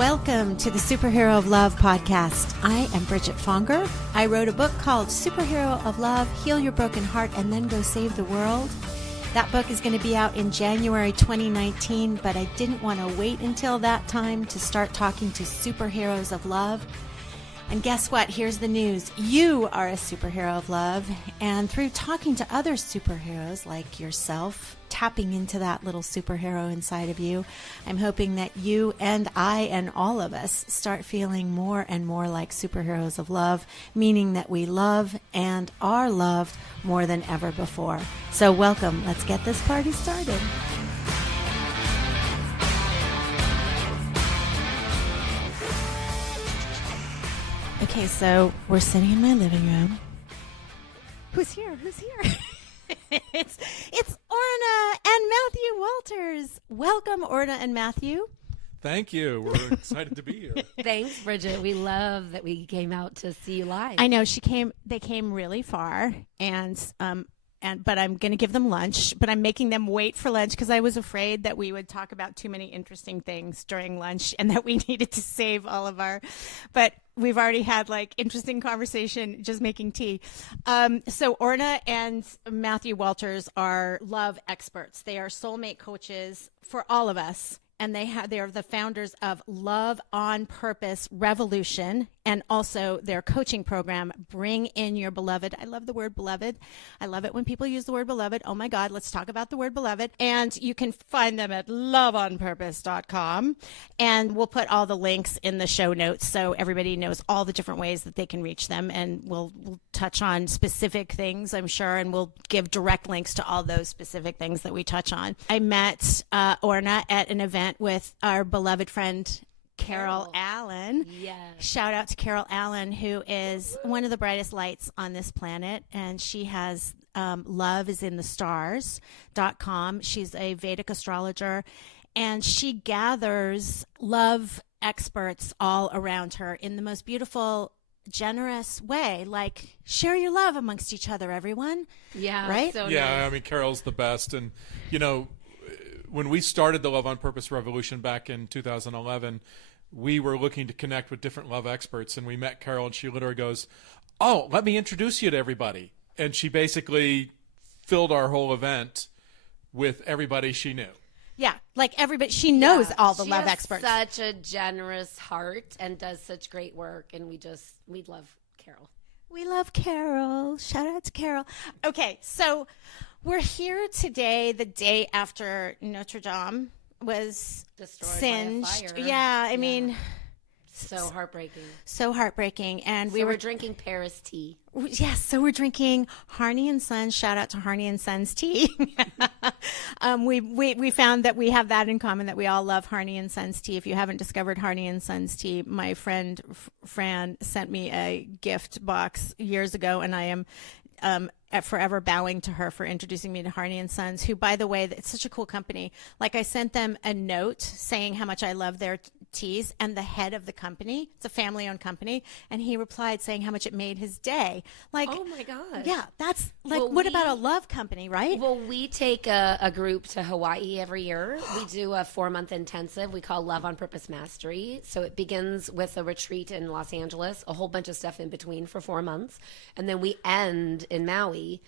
Welcome to the Superhero of Love podcast. I am Bridget Fonger. I wrote a book called Superhero of Love, Heal Your Broken Heart, and Then Go Save the World. That book is going to be out in January 2019, but I didn't want to wait until that time to start talking to superheroes of love. And guess what? Here's the news. You are a superhero of love. And through talking to other superheroes like yourself, tapping into that little superhero inside of you, I'm hoping that you and I and all of us start feeling more and more like superheroes of love, meaning that we love and are loved more than ever before. So welcome. Let's get this party started. Okay, so we're sitting in my living room. Who's here? It's Orna and Matthew Walters. Welcome, Orna and Matthew. Thank you. We're excited to be here. Thanks, Bridget. We love that we came out to see you live. I know they came really far, but I'm going to give them lunch, but I'm making them wait for lunch because I was afraid that we would talk about too many interesting things during lunch and that we needed to save all of but we've already had interesting conversation just making tea. So Orna and Matthew Walters are love experts. They are soulmate coaches for all of us. And they are the founders of Love on Purpose Revolution and also their coaching program, Bring in Your Beloved. I love the word beloved. I love it when people use the word beloved. Oh my God, let's talk about the word beloved. And you can find them at loveonpurpose.com. And we'll put all the links in the show notes so everybody knows all the different ways that they can reach them. And we'll touch on specific things, I'm sure, and we'll give direct links to all those specific things that we touch on. I met Orna at an event with our beloved friend Carol Allen. Yes. Shout out to Carol Allen, who is one of the brightest lights on this planet, and she has loveisinthe.stars.com. She's a Vedic astrologer, and she gathers love experts all around her in the most beautiful, generous way, like share your love amongst each other, everyone. Yeah, right? So Yeah, nice. I mean, Carol's the best. And, when we started the Love on Purpose Revolution back in 2011, we were looking to connect with different love experts. And we met Carol, and she literally goes, "Oh, let me introduce you to everybody." And she basically filled our whole event with everybody she knew. Yeah, like everybody, she knows all the She love has experts. Such a generous heart and does such great work, and we love Carol. We love Carol. Shout out to Carol. Okay, so we're here today, the day after Notre Dame was Destroyed singed. by a fire. Yeah, I mean, So heartbreaking. So heartbreaking. And We were drinking Paris tea. Yes, so we're drinking Harney and Sons. Shout out to Harney and Sons tea. We found that we have that in common, that we all love Harney and Sons tea. If you haven't discovered Harney and Sons tea, my friend Fran sent me a gift box years ago, and I am forever bowing to her for introducing me to Harney and Sons, who, by the way, it's such a cool company. Like, I sent them a note saying how much I love their teas, and the head of the company, it's a family-owned company, and he replied saying how much it made his day. Like, Oh my gosh. yeah, that's like, Well, what about a love company, right? Well, we take a group to Hawaii every year. We do a 4-month intensive we call Love on Purpose Mastery. So it begins with a retreat in Los Angeles, a whole bunch of stuff in between for 4 months. And then we end in Maui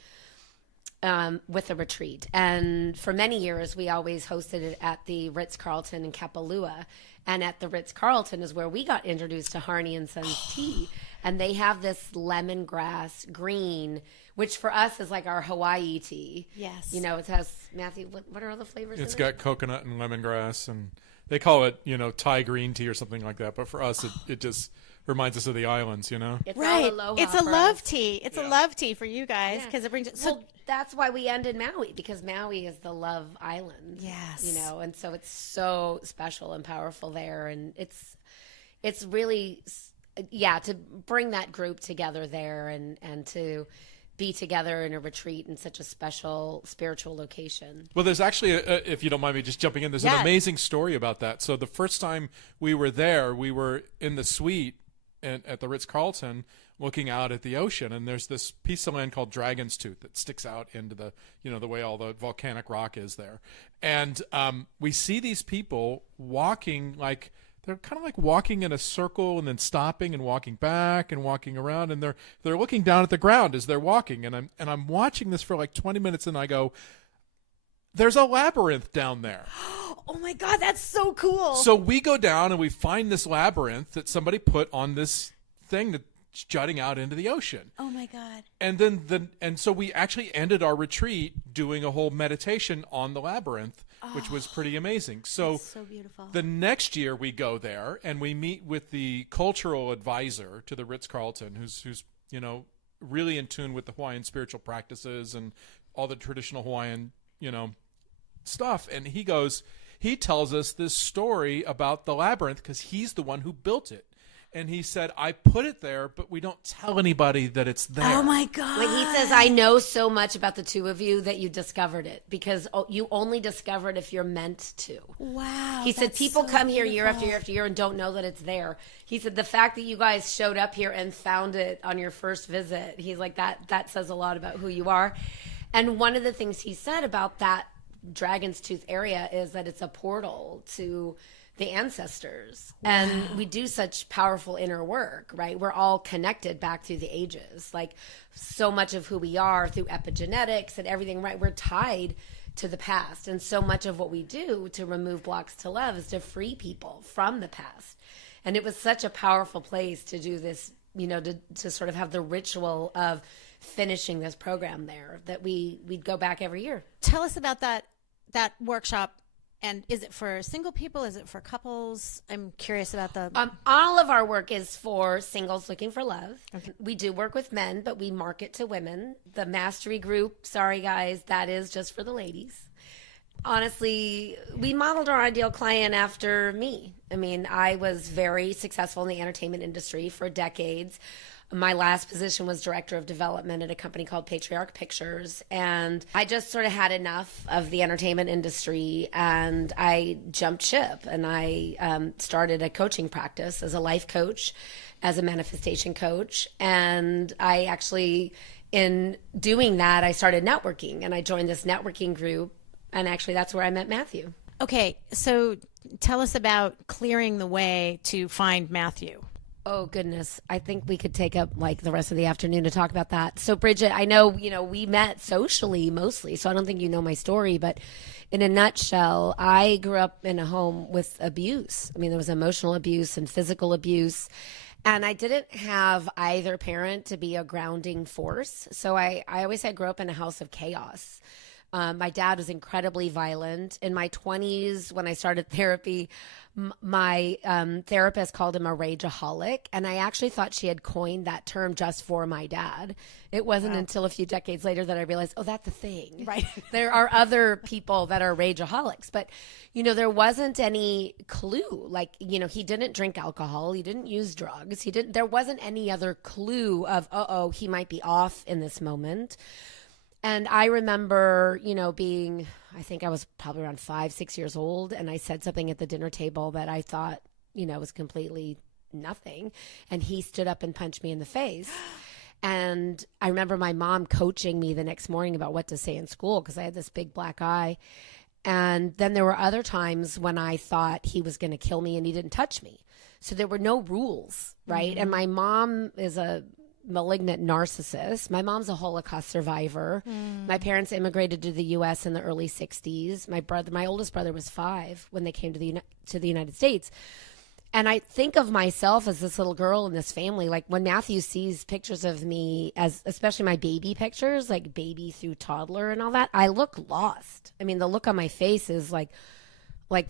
with a retreat. And for many years, we always hosted it at the Ritz-Carlton in Kapalua. And at the Ritz-Carlton is where we got introduced to Harney and Sons tea. And they have this lemongrass green, which for us is like our Hawaii tea. Yes. It has, Matthew, what are all the flavors It's in got coconut and lemongrass, and they call it, Thai green tea or something like that. But for us, it just reminds us of the islands, It's right. all aloha It's a for love us. tea. It's a Yeah. love tea for you guys Yeah. because it brings. Well, that's why we end in Maui, because Maui is the love island. Yes. And so it's so special and powerful there. And it's really, to bring that group together there and to be together in a retreat in such a special spiritual location. Well, there's actually, if you don't mind me just jumping in, there's an amazing story about that. So the first time we were there, we were in the suite at the Ritz-Carlton looking out at the ocean, and there's this piece of land called Dragon's Tooth that sticks out into the, the way all the volcanic rock is there. And we see these people walking like they're kind of like walking in a circle and then stopping and walking back and walking around, and they're looking down at the ground as they're walking, and I'm watching this for like 20 minutes, and I go, there's a labyrinth down there. Oh my God, that's so cool. So we go down and we find this labyrinth that somebody put on this thing that's jutting out into the ocean. Oh my God. And so we actually ended our retreat doing a whole meditation on the labyrinth, which was pretty amazing. So beautiful. the next year we go there and we meet with the cultural advisor to the Ritz-Carlton, who's really in tune with the Hawaiian spiritual practices and all the traditional Hawaiian, stuff. And he tells us this story about the labyrinth because he's the one who built it. And he said, I put it there, but we don't tell anybody that it's there. Oh, my God. Like he says, I know so much about the two of you that you discovered it because you only discover it if you're meant to. Wow. He said, people come here year after year after year and don't know that it's there. He said, the fact that you guys showed up here and found it on your first visit, he's like, that says a lot about who you are. And one of the things he said about that Dragon's Tooth area is that it's a portal to the ancestors. Wow. And we do such powerful inner work, right? We're all connected back through the ages. Like so much of who we are through epigenetics and everything, right? We're tied to the past. And so much of what we do to remove blocks to love is to free people from the past. And it was such a powerful place to do this, to sort of have the ritual of finishing this program there that we'd go back every year. Tell us about that workshop. And is it for single people? Is it for couples? I'm curious about the... all of our work is for singles looking for love. Okay. We do work with men, but we market to women. The mastery group, sorry guys, that is just for the ladies. Honestly, we modeled our ideal client after me. I mean, I was very successful in the entertainment industry for decades. My last position was director of development at a company called Patriarch Pictures. And I just sort of had enough of the entertainment industry and I jumped ship and I started a coaching practice as a life coach, as a manifestation coach. And I actually, in doing that, I started networking and I joined this networking group. And actually that's where I met Matthew. Okay, so tell us about clearing the way to find Matthew. Oh, goodness. I think we could take up like the rest of the afternoon to talk about that. So, Bridget, I know, we met socially mostly, so I don't think you know my story, but in a nutshell, I grew up in a home with abuse. I mean, there was emotional abuse and physical abuse, and I didn't have either parent to be a grounding force. So I always said I grew up in a house of chaos. My dad was incredibly violent. In my 20s, when I started therapy, my therapist called him a rageaholic, and I actually thought she had coined that term just for my dad. It wasn't until a few decades later that I realized, oh, that's a thing. Right. There are other people that are rageaholics, but, there wasn't any clue. Like, he didn't drink alcohol. He didn't use drugs. There wasn't any other clue of, he might be off in this moment. And I remember, being, I think I was probably around 5-6 years old, and I said something at the dinner table that I thought, was completely nothing. And he stood up and punched me in the face. And I remember my mom coaching me the next morning about what to say in school because I had this big black eye. And then there were other times when I thought he was going to kill me and he didn't touch me. So there were no rules, right? Mm-hmm. And my mom is a malignant narcissist. My mom's a Holocaust survivor. My parents immigrated to the U.S. in the early 60s. My oldest brother was 5 when they came to the United States. And I think of myself as this little girl in this family. Like when Matthew sees pictures of me, especially my baby pictures, like baby through toddler and all that, I look lost. I mean, the look on my face is like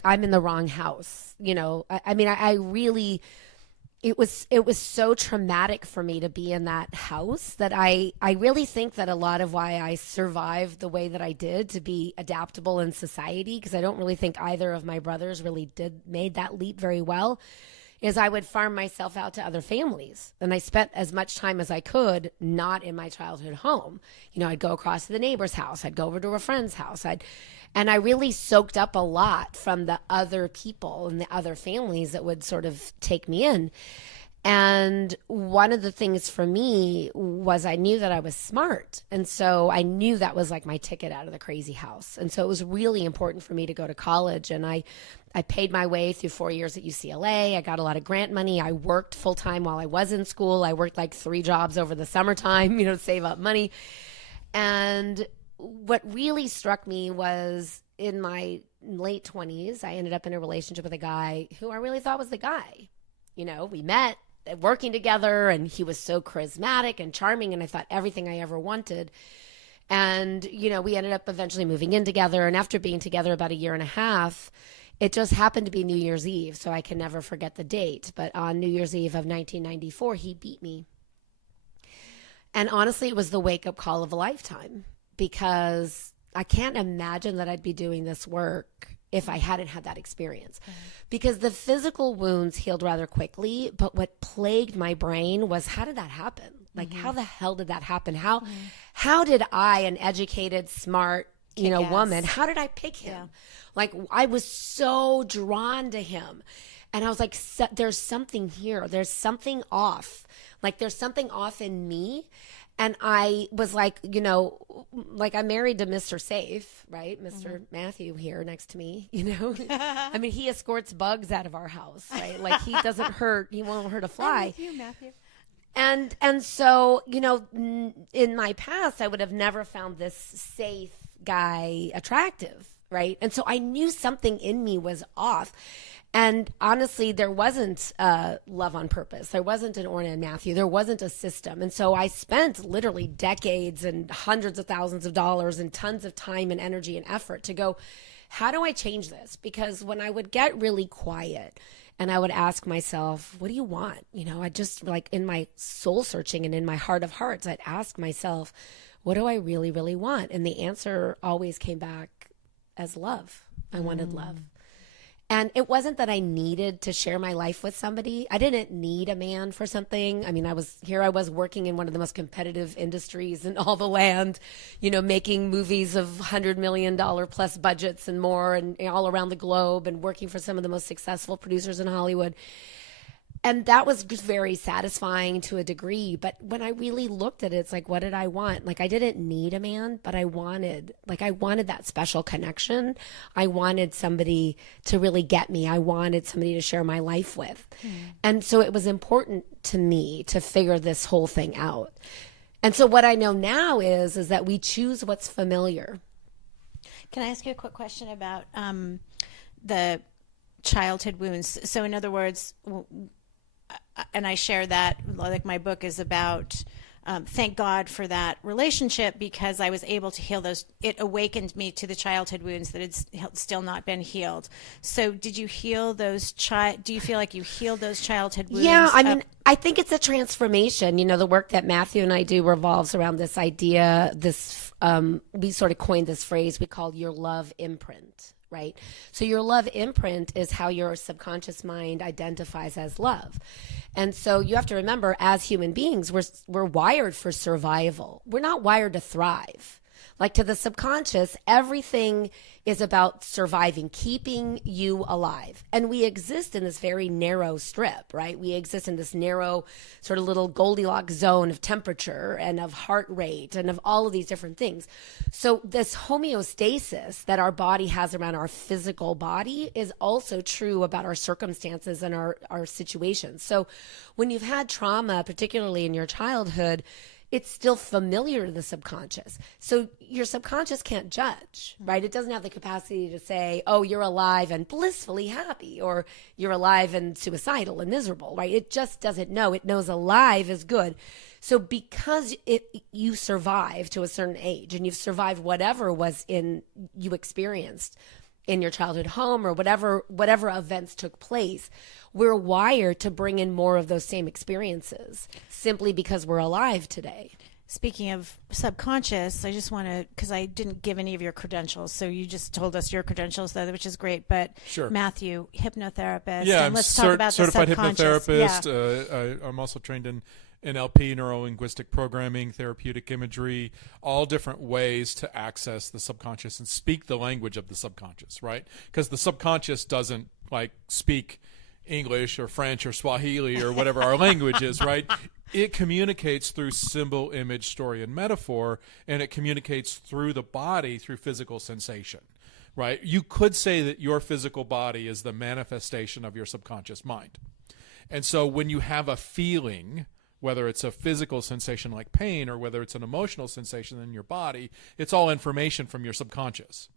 I'm in the wrong house. I really... It was so traumatic for me to be in that house that I really think that a lot of why I survived the way that I did to be adaptable in society, because I don't really think either of my brothers really made that leap very well, is I would farm myself out to other families. And I spent as much time as I could not in my childhood home. I'd go across to the neighbor's house. I'd go over to a friend's house. And I really soaked up a lot from the other people and the other families that would sort of take me in. And one of the things for me was I knew that I was smart. And so I knew that was like my ticket out of the crazy house. And so it was really important for me to go to college. And I paid my way through 4 years at UCLA. I got a lot of grant money. I worked full time while I was in school. I worked like 3 jobs over the summertime, to save up money. And what really struck me was in my late 20s, I ended up in a relationship with a guy who I really thought was the guy. We met working together, and he was so charismatic and charming, and I thought everything I ever wanted. And, we ended up eventually moving in together. And after being together about a year and a half, it just happened to be New Year's Eve, so I can never forget the date. But on New Year's Eve of 1994, he beat me. And honestly, it was the wake-up call of a lifetime, because I can't imagine that I'd be doing this work if I hadn't had that experience. Because the physical wounds healed rather quickly, but what plagued my brain was, how did that happen? Like, how the hell did that happen? How did I, an educated, smart, woman, how did I pick him? Yeah. Like, I was so drawn to him. And I was like, there's something here. There's something off. Like, there's something off in me. And I was like, like, I'm married to Mr. Safe, right? Mr. Matthew here next to me, I mean, he escorts bugs out of our house, right? Like, he won't hurt a fly. I'm with you, Matthew. And so, in my past, I would have never found this safe guy attractive, right? And so I knew something in me was off. And honestly, there wasn't love on purpose. There wasn't an Orna and Matthew. There wasn't a system. And so I spent literally decades and hundreds of thousands of dollars and tons of time and energy and effort to go, how do I change this? Because when I would get really quiet and I would ask myself, what do you want? I just, like, in my soul searching and in my heart of hearts, I'd ask myself, what do I really, really want? And the answer always came back as love. I wanted love. And it wasn't that I needed to share my life with somebody. I didn't need a man for something. I mean, I was working in one of the most competitive industries in all the land, making movies of $100 million plus budgets and more, and all around the globe, and working for some of the most successful producers in Hollywood. And that was just very satisfying to a degree. But when I really looked at it, it's like, what did I want? Like, I didn't need a man, but I wanted that special connection. I wanted somebody to really get me. I wanted somebody to share my life with. And so it was important to me to figure this whole thing out. And so what I know now is that we choose what's familiar. Can I ask you a quick question about the childhood wounds? So in other words, and I share that, like, my book is about, thank God for that relationship, because I was able to heal those. It awakened me to the childhood wounds that had still not been healed. So did you heal those do you feel like you healed those childhood wounds? Yeah, I mean, I think it's a transformation. The work that Matthew and I do revolves around this idea, we sort of coined this phrase we call your love imprint. Right? So your love imprint is how your subconscious mind identifies as love. And so you have to remember, as human beings, we're wired for survival. We're not wired to thrive. Like, to the subconscious, everything is about surviving, keeping you alive. And we exist in this very narrow strip, right? We exist in this narrow sort of little Goldilocks zone of temperature and of heart rate and of all of these different things. So this homeostasis that our body has around our physical body is also true about our circumstances and our situations. So when you've had trauma, particularly in your childhood, it's still familiar to the subconscious. So your subconscious can't judge, right? It doesn't have the capacity to say, oh, you're alive and blissfully happy, or you're alive and suicidal and miserable, right? It just doesn't know. It knows alive is good. So because you survive to a certain age, and you've survived whatever you experienced in your childhood home, or whatever events took place, we're wired to bring in more of those same experiences simply because we're alive today. Speaking of subconscious, I just want to, because I didn't give any of your credentials, so you just told us your credentials, though, which is great. But sure. Matthew, hypnotherapist. Yeah, and let's talk about certified the subconscious. hypnotherapist. Yeah. I'm also trained in NLP, neuro-linguistic programming, therapeutic imagery, all different ways to access the subconscious and speak the language of the subconscious, right? Because the subconscious doesn't speak English or French or Swahili or whatever our language is, right? It communicates through symbol, image, story, and metaphor, and it communicates through the body through physical sensation, right? You could say that your physical body is the manifestation of your subconscious mind. And so when you have a feeling, whether it's a physical sensation like pain or whether it's an emotional sensation in your body, it's all information from your subconscious.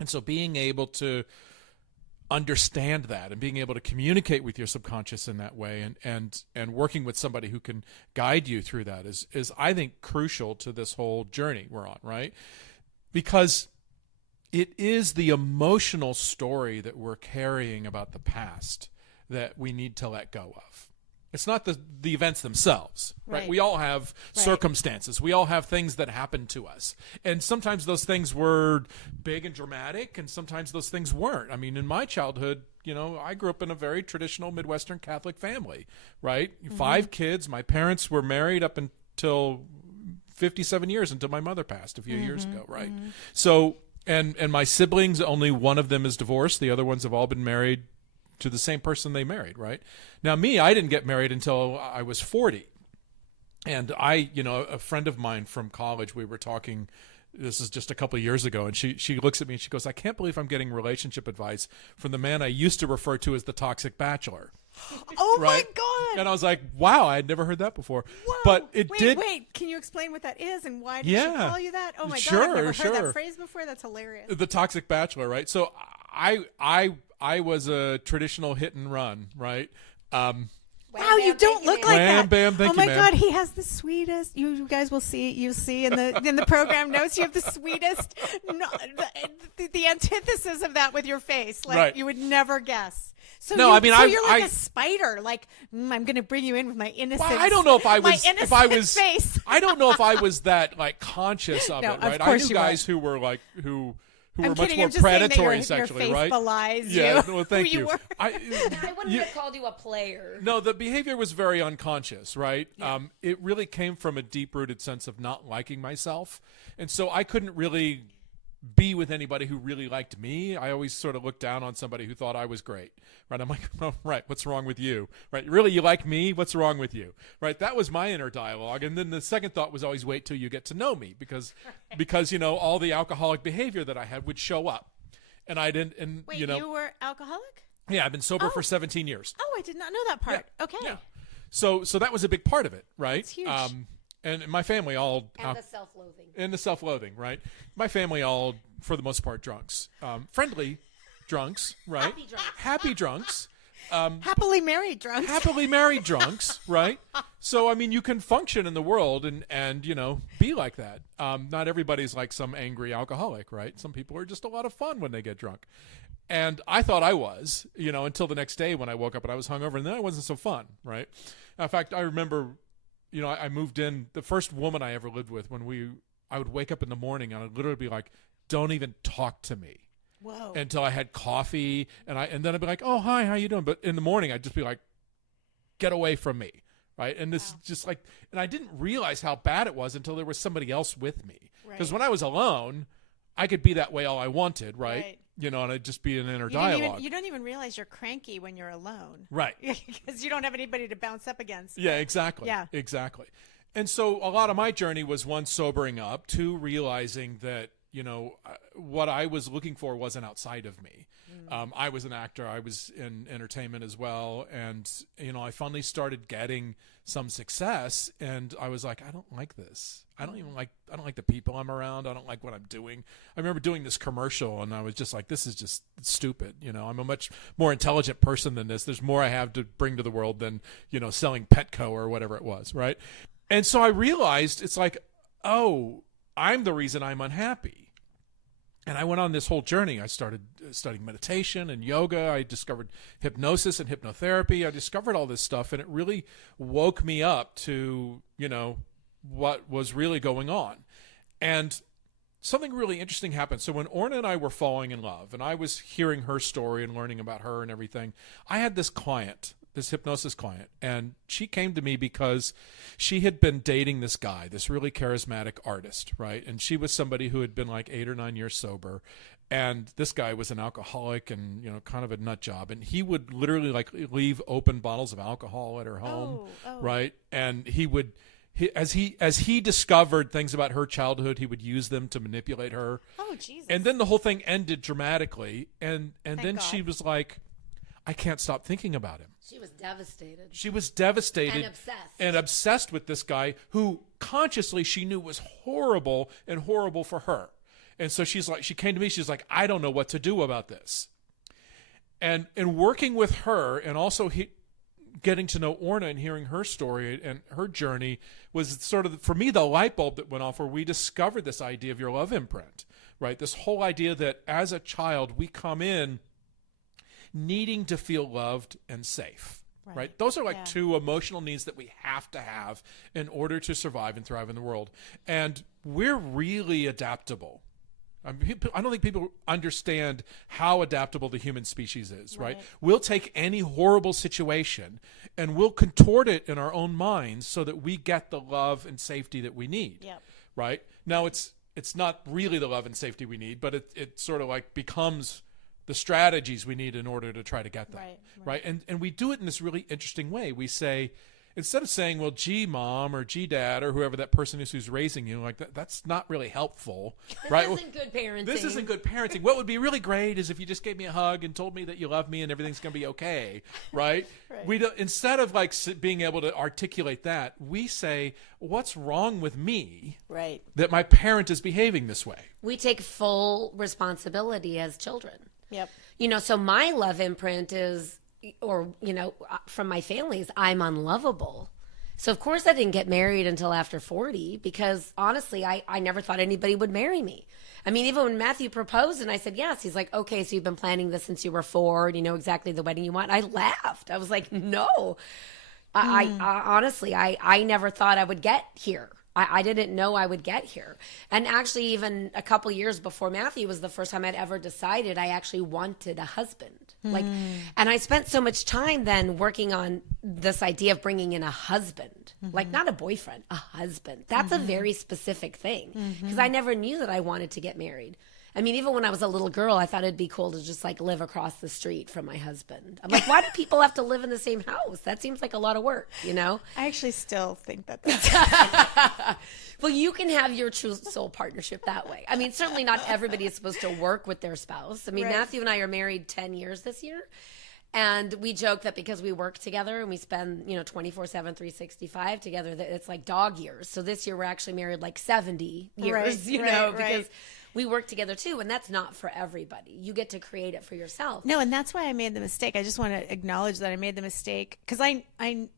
And so being able to understand that and being able to communicate with your subconscious in that way and working with somebody who can guide you through that is I think crucial to this whole journey we're on, right? Because it is the emotional story that we're carrying about the past that we need to let go of. It's not the events themselves, right? We all have circumstances. We all have things that happen to us. And sometimes those things were big and dramatic, and sometimes those things weren't. I mean, in my childhood, I grew up in a very traditional Midwestern Catholic family, right? 5 kids. My parents were married up until 57 years, until my mother passed a few years ago, right? So, and my siblings, only one of them is divorced. The other ones have all been married to the same person they married, right? Now, I didn't get married until I was 40. And a friend of mine from college, we were talking, this is just a couple of years ago, and she looks at me and she goes, I can't believe I'm getting relationship advice from the man I used to refer to as the toxic bachelor. Oh, right? my God. And I was like, wow, I had never heard that before. Whoa. But Wait, can you explain what that is and why did she call you that? Oh, my God, I've never heard that phrase before. That's hilarious. The toxic bachelor, right? So I was a traditional hit and run, right? Wow, you don't look like that. Bam, thank oh my you, God, he has the sweetest. You guys will see. You'll see in the program notes. You have the sweetest. The antithesis of that with your face, like right. You would never guess. So no, you're like a spider. Like I'm going to bring you in with my innocent. Well, I don't know if I was. Face. I don't know if I was that like conscious of it. Right? Of course I knew guys who were like who were much kidding. more I'm just predatory saying that sexually, your face right? belies yeah, you. well, thank who you. Were. I wouldn't have called you a player. No, the behavior was very unconscious, right? Yeah. It really came from a deep-rooted sense of not liking myself, and so I couldn't really be with anybody who really liked me. I always sort of looked down on somebody who thought I was great, right? I'm like, oh, right, what's wrong with you, right? Really, you like me? What's wrong with you, right? That was my inner dialogue. And then the second thought was always wait till you get to know me because all the alcoholic behavior that I had would show up. And I didn't, and Wait, you were alcoholic? Yeah, I've been sober for 17 years. Oh, I did not know that part. Yeah. Okay. Yeah. So that was a big part of it, right? That's huge. And my family all And the self-loathing. And the self-loathing, right? My family all, for the most part, drunks, friendly drunks, right? Happy drunks. Happy drunks. Happily married drunks. Happily married drunks, right? So, I mean, you can function in the world and be like that. Not everybody's like some angry alcoholic, right? Some people are just a lot of fun when they get drunk. And I thought I was, until the next day when I woke up and I was hungover, and then I wasn't so fun, right? In fact, I remember, I moved in, the first woman I ever lived with, I would wake up in the morning and I'd literally be like, don't even talk to me. Whoa. Until I had coffee, and then I'd be like, "Oh, hi, how you doing?" But in the morning, I'd just be like, "Get away from me," right? And this just like, and I didn't realize how bad it was until there was somebody else with me. Because when I was alone, I could be that way all I wanted, right? And I'd just be an inner dialogue. You don't even realize you're cranky when you're alone, right? Because you don't have anybody to bounce up against. Yeah, exactly. Yeah, exactly. And so a lot of my journey was one, sobering up, two, realizing that. What I was looking for wasn't outside of me. I was an actor. I was in entertainment as well. And, I finally started getting some success. And I was like, I don't like this. I don't like the people I'm around. I don't like what I'm doing. I remember doing this commercial and I was just like, this is just stupid. I'm a much more intelligent person than this. There's more I have to bring to the world than, selling Petco or whatever it was. Right. And so I realized it's like, oh, I'm the reason I'm unhappy. And I went on this whole journey. I started studying meditation and yoga. I discovered hypnosis and hypnotherapy. I discovered all this stuff, and it really woke me up to, what was really going on. And something really interesting happened. So when Orna and I were falling in love, and I was hearing her story and learning about her and everything, I had this client, this hypnosis client, and she came to me because she had been dating this guy, this really charismatic artist, right? And she was somebody who had been like 8 or 9 years sober, And this guy was an alcoholic and, kind of a nut job. And he would literally like leave open bottles of alcohol at her home, right? And as he discovered things about her childhood, he would use them to manipulate her. Oh, Jesus. And then the whole thing ended dramatically. And then God. she was like, I can't stop thinking about him. She was devastated. She was devastated. And obsessed. And obsessed with this guy who consciously she knew was horrible and horrible for her. And so she came to me, she's like, I don't know what to do about this. And working with her and also getting to know Orna and hearing her story and her journey was sort of, for me, the light bulb that went off where we discovered this idea of your love imprint, right? This whole idea that as a child, we come in needing to feel loved and safe. Right? Those are like two emotional needs that we have to have in order to survive and thrive in the world. And we're really adaptable. I don't think people understand how adaptable the human species is, right? We'll take any horrible situation and we'll contort it in our own minds so that we get the love and safety that we need, right? Now, it's not really the love and safety we need, but it sort of like becomes the strategies we need in order to try to get them, right? And we do it in this really interesting way. We say, instead of saying, well, gee, mom, or gee, dad, or whoever that person is who's raising you, like that's not really helpful, right? This isn't good parenting. This isn't good parenting. What would be really great is if you just gave me a hug and told me that you love me and everything's going to be okay, right? We don't, instead of like being able to articulate that, we say, what's wrong with me that my parent is behaving this way? We take full responsibility as children. Yep. So my love imprint is, from my family's, I'm unlovable. So of course I didn't get married until after 40 because honestly, I never thought anybody would marry me. I mean, even when Matthew proposed and I said yes, he's like, okay, so you've been planning this since you were 4 and you know exactly the wedding you want. I laughed. I was like, no, I honestly, I never thought I would get here. I didn't know I would get here. And actually, even a couple years before Matthew was the first time I'd ever decided I actually wanted a husband. And I spent so much time then working on this idea of bringing in a husband, like not a boyfriend, a husband. That's a very specific thing because I never knew that I wanted to get married. I mean, even when I was a little girl, I thought it'd be cool to just like live across the street from my husband. I'm like, why do people have to live in the same house? That seems like a lot of work, I actually still think that's Well, you can have your true soul partnership that way. I mean, certainly not everybody is supposed to work with their spouse. I mean, Matthew and I are married 10 years this year. And we joke that because we work together and we spend, 24/7, 365 together, that it's like dog years. So this year we're actually married like 70 years, because we work together too. And that's not for everybody. You get to create it for yourself. No, and that's why I made the mistake. I just want to acknowledge that I made the mistake because I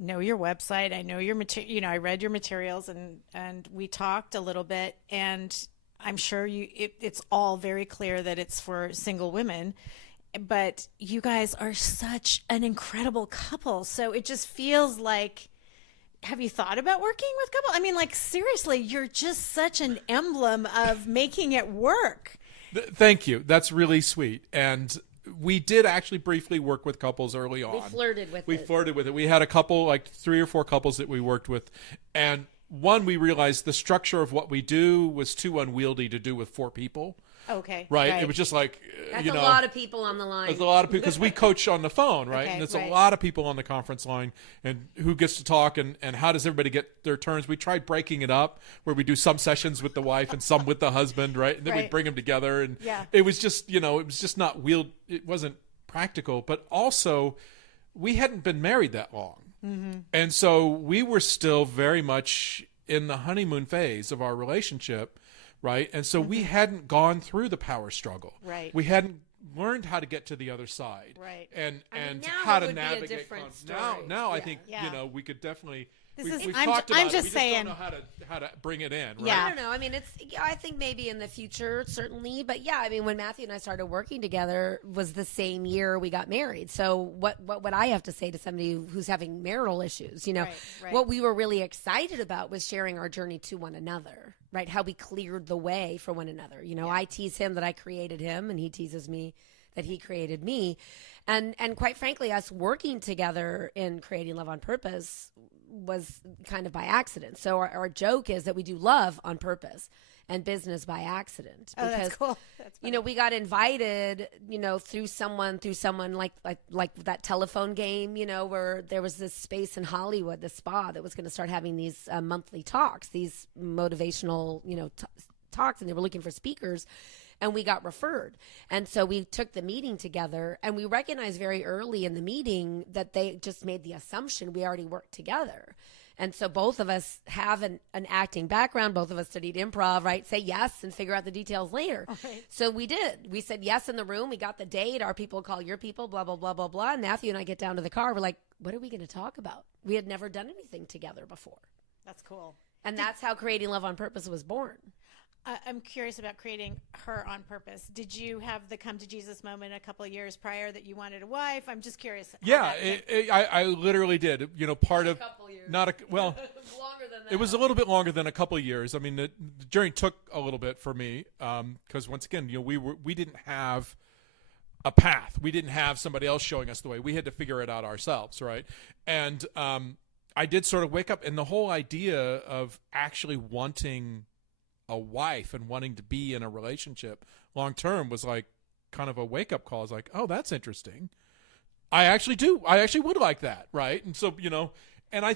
know your website. I know your material. I read your materials and we talked a little bit. And I'm sure it's all very clear that it's for single women. But you guys are such an incredible couple. So it just feels like, have you thought about working with couple? I mean, like, seriously, you're just such an emblem of making it work. Thank you. That's really sweet. And we did actually briefly work with couples early on. We flirted with it. We had a couple, like 3 or 4 couples that we worked with. And one, we realized the structure of what we do was too unwieldy to do with 4 people. Okay. Right? It was just like, That's a lot of people on the line. There's a lot of people because we coach on the phone, right? Okay, and it's a lot of people on the conference line and who gets to talk and how does everybody get their turns. We tried breaking it up where we do some sessions with the wife and some with the husband, right? And then we bring them together and it was just, it was just not it wasn't practical, but also we hadn't been married that long. And so we were still very much in the honeymoon phase of our relationship. Right. And so we hadn't gone through the power struggle. Right. We hadn't learned how to get to the other side. Right. And now how it to would be a navigate different story. Now I think, we could definitely we've I'm talked about just it. We saying, just don't know how to bring it in, right? Yeah. I don't know. I mean, I think maybe in the future, certainly. But yeah, I mean, when Matthew and I started working together was the same year we got married. So what would I have to say to somebody who's having marital issues? What we were really excited about was sharing our journey to one another, right? How we cleared the way for one another. I tease him that I created him and he teases me that he created me. And quite frankly, us working together in creating Love on Purpose was kind of by accident. So our joke is that we do love on purpose. and business by accident. Oh, that's cool. That's you know, we got invited, you know, through someone like that telephone game, you know, where there was this space in Hollywood, the spa, that was going to start having these monthly talks, these motivational, you know, talks, and they were looking for speakers. And we got referred. And so we took the meeting together, and we recognized very early in the meeting that they just made the assumption we already worked together. And so both of us have an acting background. Both of us studied improv, right? Say yes and figure out the details later. Okay. So we did. We said yes in the room. We got the date. Our people call your people, blah, blah, blah, blah, blah. And Matthew and I get down to the car. We're like, what are we going to talk about? We had never done anything together before. That's cool. And that's how Creating Love on Purpose was born. I'm curious about creating her on purpose. Did you have the come to Jesus moment a couple of years prior that you wanted a wife? I'm just curious. Yeah, I literally did. You know, part of couple years. not a well. Longer than that. It was a little bit longer than a couple of years. I mean, the journey took a little bit for me because once again, you know, we didn't have a path. We didn't have somebody else showing us the way. We had to figure it out ourselves, right? And I did sort of wake up, and the whole idea of actually wanting a wife and wanting to be in a relationship long term was like kind of a wake up call. It's like, oh, that's interesting. I actually would like that, right? And so, you know, and I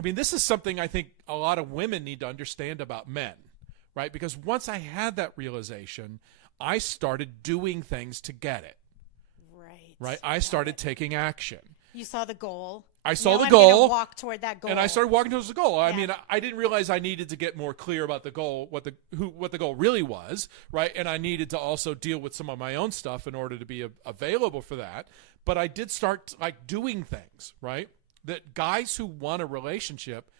mean, this is something I think a lot of women need to understand about men, right? Because once I had that realization, I started doing things to get it. Right? I started taking action. You saw the goal. I saw the I'm goal. gonna walk toward that goal. And I started walking towards the goal. I Yeah. mean, I didn't realize I needed to get more clear about the goal, what the goal really was, right? And I needed to also deal with some of my own stuff in order to be available for that. But I did start like doing things, right? That guys who want a relationship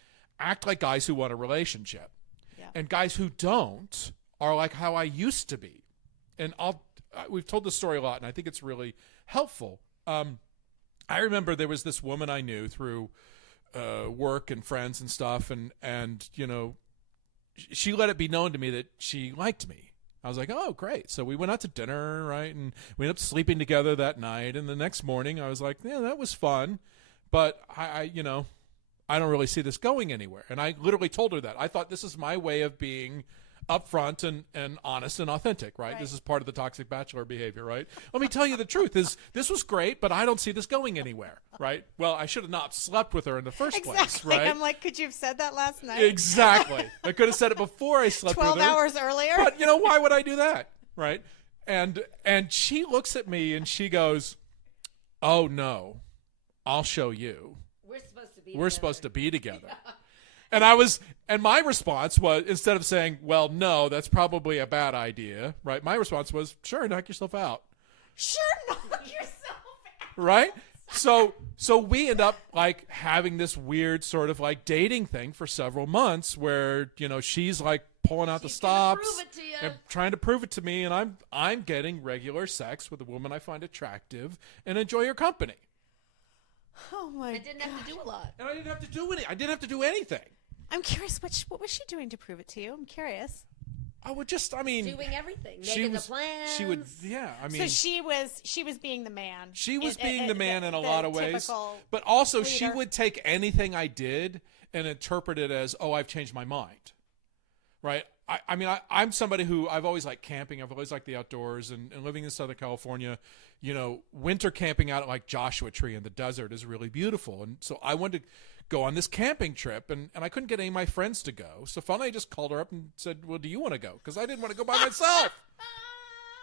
act like guys who want a relationship. Yeah. And guys who don't are like how I used to be. And we've told this story a lot, and I think it's really helpful. I remember there was this woman I knew through work and friends and stuff, and you know, she let it be known to me that she liked me. I was like, oh, great. So we went out to dinner, right, and we ended up sleeping together that night. And the next morning, I was like, yeah, that was fun, but I you know, I don't really see this going anywhere. And I literally told her that. I thought this is my way of being upfront and honest and authentic, right? This is part of the toxic bachelor behavior, right? Let me tell you the truth is this was great, but I don't see this going anywhere, right? Well, I should have not slept with her in the first place, right? I'm like, could you have said that last night? Exactly. I could have said it before I slept with her. 12 hours earlier? But, you know, why would I do that, right? And she looks at me and she goes, oh, no, I'll show you. We're supposed to be together. Yeah. And my response was, instead of saying, well, no, that's probably a bad idea, right? My response was, sure, knock yourself out. Sure, knock yourself out. Right? So we end up like having this weird sort of like dating thing for several months where, you know, she's like pulling out the stops and trying to prove it to me. And I'm getting regular sex with a woman I find attractive and enjoy her company. Oh my God. I didn't have to do a lot. And I didn't have to do anything. I'm curious, what was she doing to prove it to you? I'm curious. I would just, I mean, doing everything, making the plans. She would, yeah. I mean, so she was being the man. She was being the man in a the lot of ways, but also she would take anything I did and interpret it as, oh, I've changed my mind, right? I mean, I'm somebody who I've always liked camping. I've always liked the outdoors, and living in Southern California, you know, winter camping out at like Joshua Tree in the desert is really beautiful. And so I wanted to go on this camping trip, and I couldn't get any of my friends to go. So finally I just called her up and said, well, do you want to go? Because I didn't want to go by myself,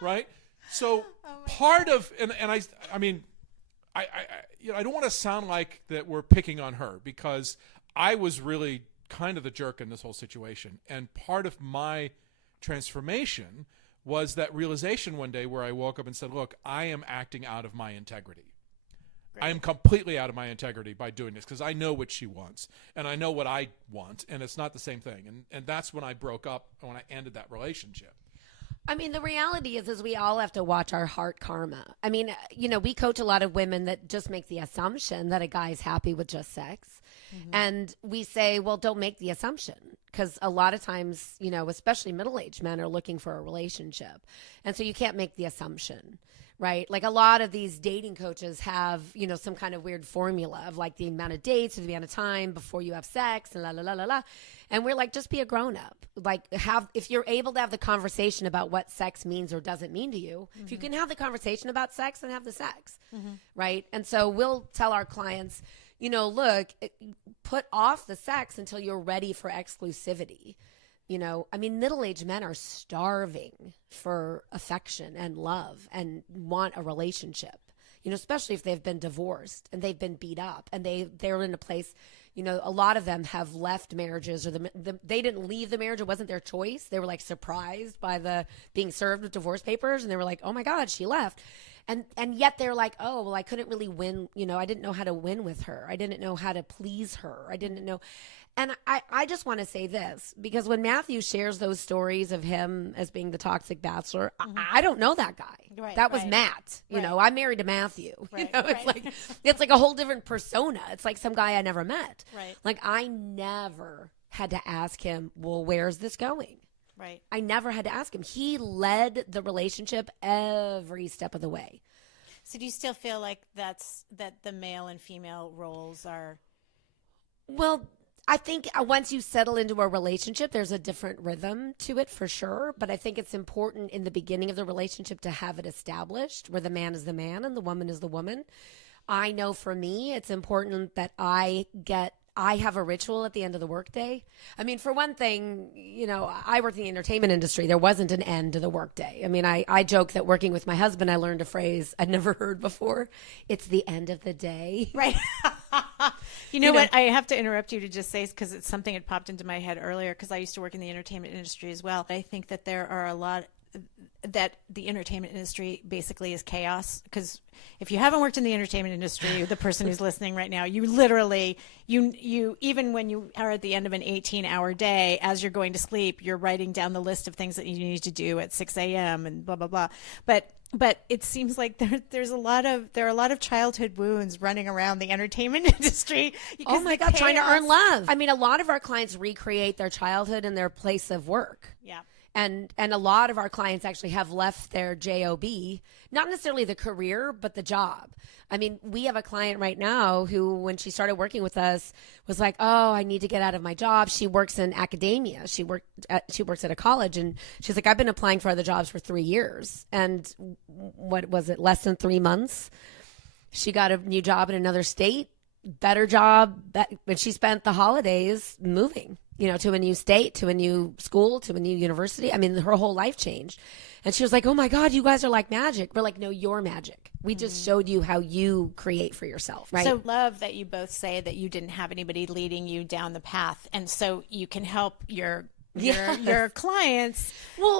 right? So part of, and I mean, I you know, I don't want to sound like that we're picking on her, because I was really kind of the jerk in this whole situation. And part of my transformation was that realization one day where I woke up and said, look, I am acting out of my integrity. Great. I am completely out of my integrity by doing this, because I know what she wants and I know what I want, and it's not the same thing. And that's when I broke up, when I ended that relationship. I mean, the reality is we all have to watch our heart karma. I mean, you know, we coach a lot of women that just make the assumption that a guy's happy with just sex. Mm-hmm. And we say, well, don't make the assumption, because a lot of times, you know, especially middle-aged men are looking for a relationship. And so you can't make the assumption. right? Like a lot of these dating coaches have, some kind of weird formula of like the amount of dates or the amount of time before you have sex and la la la la la. And we're like, just be a grown up. Like if you're able to have the conversation about what sex means or doesn't mean to you, if you can have the conversation about sex, then have the sex, right? And so we'll tell our clients, look, put off the sex until you're ready for exclusivity. Middle-aged men are starving for affection and love and want a relationship, especially if they've been divorced and they've been beat up and they're in a place, a lot of them have left marriages or they didn't leave the marriage. It wasn't their choice. They were like surprised by the being served with divorce papers. And they were like, oh my God, she left. And yet they're like, oh, well, I couldn't really win. I didn't know how to win with her. I didn't know how to please her. I didn't know. And I just want to say this, because when Matthew shares those stories of him as being the toxic bachelor, I don't know that guy. Right, that was right. Matt. Right. I'm married to Matthew. Right, It's like a whole different persona. It's like some guy I never met. Right. Like I never had to ask him, well, where's this going? Right. I never had to ask him. He led the relationship every step of the way. So do you still feel like that the male and female roles are? Well, I think once you settle into a relationship, there's a different rhythm to it for sure. But I think it's important in the beginning of the relationship to have it established where the man is the man and the woman is the woman. I know for me, it's important that I have a ritual at the end of the workday. I mean, for one thing, I worked in the entertainment industry. There wasn't an end to the workday. I mean, I joke that working with my husband, I learned a phrase I'd never heard before. It's the end of the day. Right. You know what? I have to interrupt you to just say, because it's something that popped into my head earlier, because I used to work in the entertainment industry as well. I think that there are a lot that the entertainment industry basically is chaos, because if you haven't worked in the entertainment industry, the person who's listening right now, you literally, you even when you are at the end of an 18-hour day, as you're going to sleep, you're writing down the list of things that you need to do at 6 a.m. and blah, blah, blah. But it seems like there are a lot of childhood wounds running around the entertainment industry. Oh my God, trying to earn love. I mean, a lot of our clients recreate their childhood in their place of work. Yeah. And a lot of our clients actually have left their job, not necessarily the career, but the job. I mean, we have a client right now who, when she started working with us, was like, "Oh, I need to get out of my job." She works in academia. She works at a college, and she's like, "I've been applying for other jobs for 3 years, and what was it? Less than 3 months, she got a new job in another state, better job, and she spent the holidays moving." To a new state, to a new school, to a new university. I mean, her whole life changed. And she was like, oh my God, you guys are like magic. We're like, no, you're magic. We just showed you how you create for yourself, right? So love that you both say that you didn't have anybody leading you down the path. And so you can help your clients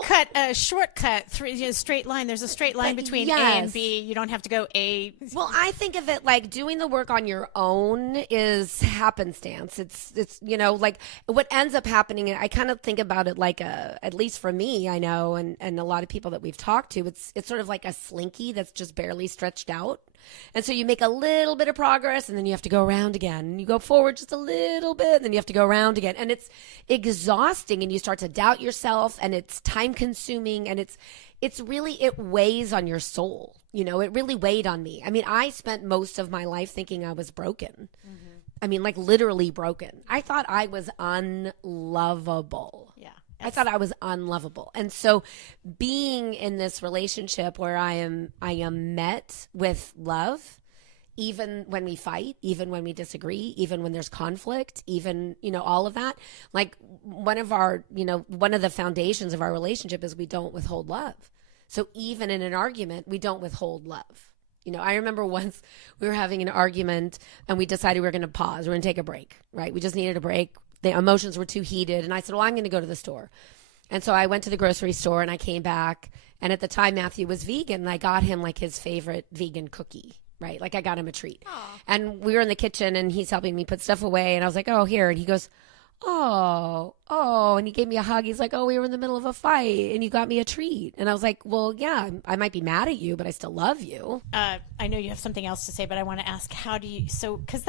cut a shortcut through a straight line. There's a straight line between A and B. You don't have to go A. Well, I think of it like doing the work on your own is happenstance. It's like what ends up happening. I kind of think about it like at least for me, I know, and a lot of people that we've talked to, it's sort of like a slinky that's just barely stretched out. And so you make a little bit of progress and then you have to go around again. And you go forward just a little bit and then you have to go around again. And it's exhausting and you start to doubt yourself and it's time consuming and it's really, it weighs on your soul. It really weighed on me. I mean, I spent most of my life thinking I was broken. Mm-hmm. I mean, like literally broken. I thought I was unlovable. Yeah. I thought I was unlovable. And so being in this relationship where I am met with love, even when we fight, even when we disagree, even when there's conflict, even, all of that, like one of the foundations of our relationship is we don't withhold love. So even in an argument, we don't withhold love. I remember once we were having an argument and we decided we were going to pause. We're going to take a break, right? We just needed a break. The emotions were too heated. And I said, well, I'm going to go to the store. And so I went to the grocery store and I came back. And at the time, Matthew was vegan. And I got him like his favorite vegan cookie, right? Like I got him a treat. Aww. And we were in the kitchen and he's helping me put stuff away. And I was like, oh, here. And he goes, oh. And he gave me a hug. He's like, oh, we were in the middle of a fight and you got me a treat. And I was like, well, yeah, I might be mad at you, but I still love you. I know you have something else to say, but I want to ask, how do you, because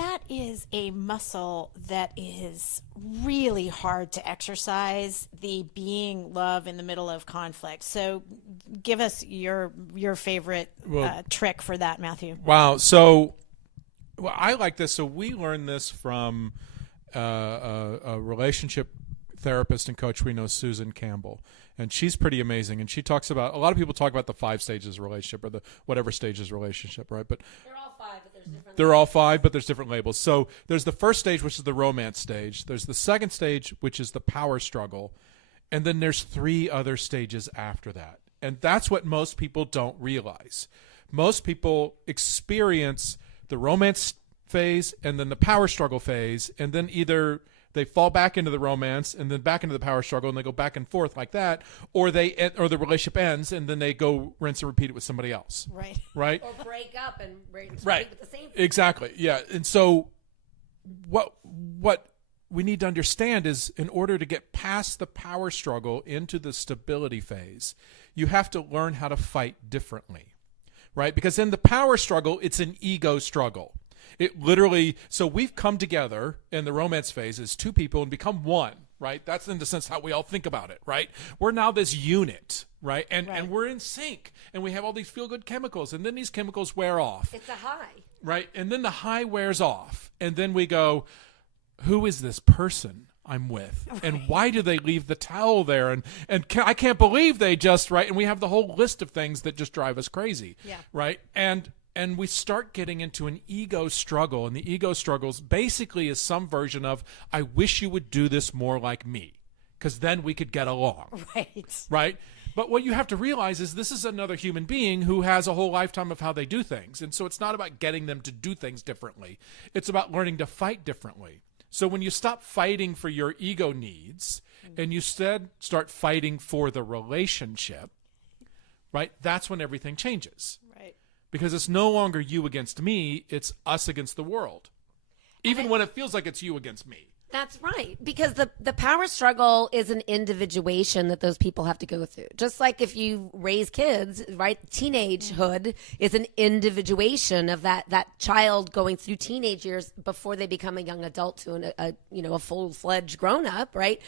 that is a muscle that is really hard to exercise, the being love in the middle of conflict. So give us your favorite trick for that, Matthew. Wow. So I like this. So we learned this from a relationship therapist and coach we know, Susan Campbell. And she's pretty amazing. And she talks about, a lot of people talk about the 5 stages of relationship, or the whatever stages relationship, right? But They're all 5, but there's different. they're all 5, but there's different labels. So there's the first stage, which is the romance stage. There's the second stage, which is the power struggle. And then there's 3 other stages after that. And that's what most people don't realize. Most people experience the romance phase and then the power struggle phase, and then either they fall back into the romance and then back into the power struggle, and they go back and forth like that, or the relationship ends and then they go rinse and repeat it with somebody else. Right. Or break up and repeat with the same. Exactly. Yeah. And so what we need to understand is, in order to get past the power struggle into the stability phase, you have to learn how to fight differently, right? Because in the power struggle, it's an ego struggle. It literally, so we've come together in the romance phase as 2 people and become one, right? That's in the sense how we all think about it, right? We're now this unit, right? And we're in sync, and we have all these feel-good chemicals, and then these chemicals wear off. It's a high. Right? And then the high wears off, and then we go, who is this person I'm with? And why do they leave the towel there? And I can't believe they just, right? And we have the whole list of things that just drive us crazy, right? And we start getting into an ego struggle, and the ego struggles basically is some version of, I wish you would do this more like me, because then we could get along. Right? But what you have to realize is this is another human being who has a whole lifetime of how they do things. And so it's not about getting them to do things differently. It's about learning to fight differently. So when you stop fighting for your ego needs and you instead start fighting for the relationship, right, that's when everything changes. Because it's no longer you against me, it's us against the world. Even when it feels like it's you against me. That's right. Because the power struggle is an individuation that those people have to go through. Just like if you raise kids, right? Teenagehood is an individuation of that child going through teenage years before they become a young adult to a full-fledged grown-up, right?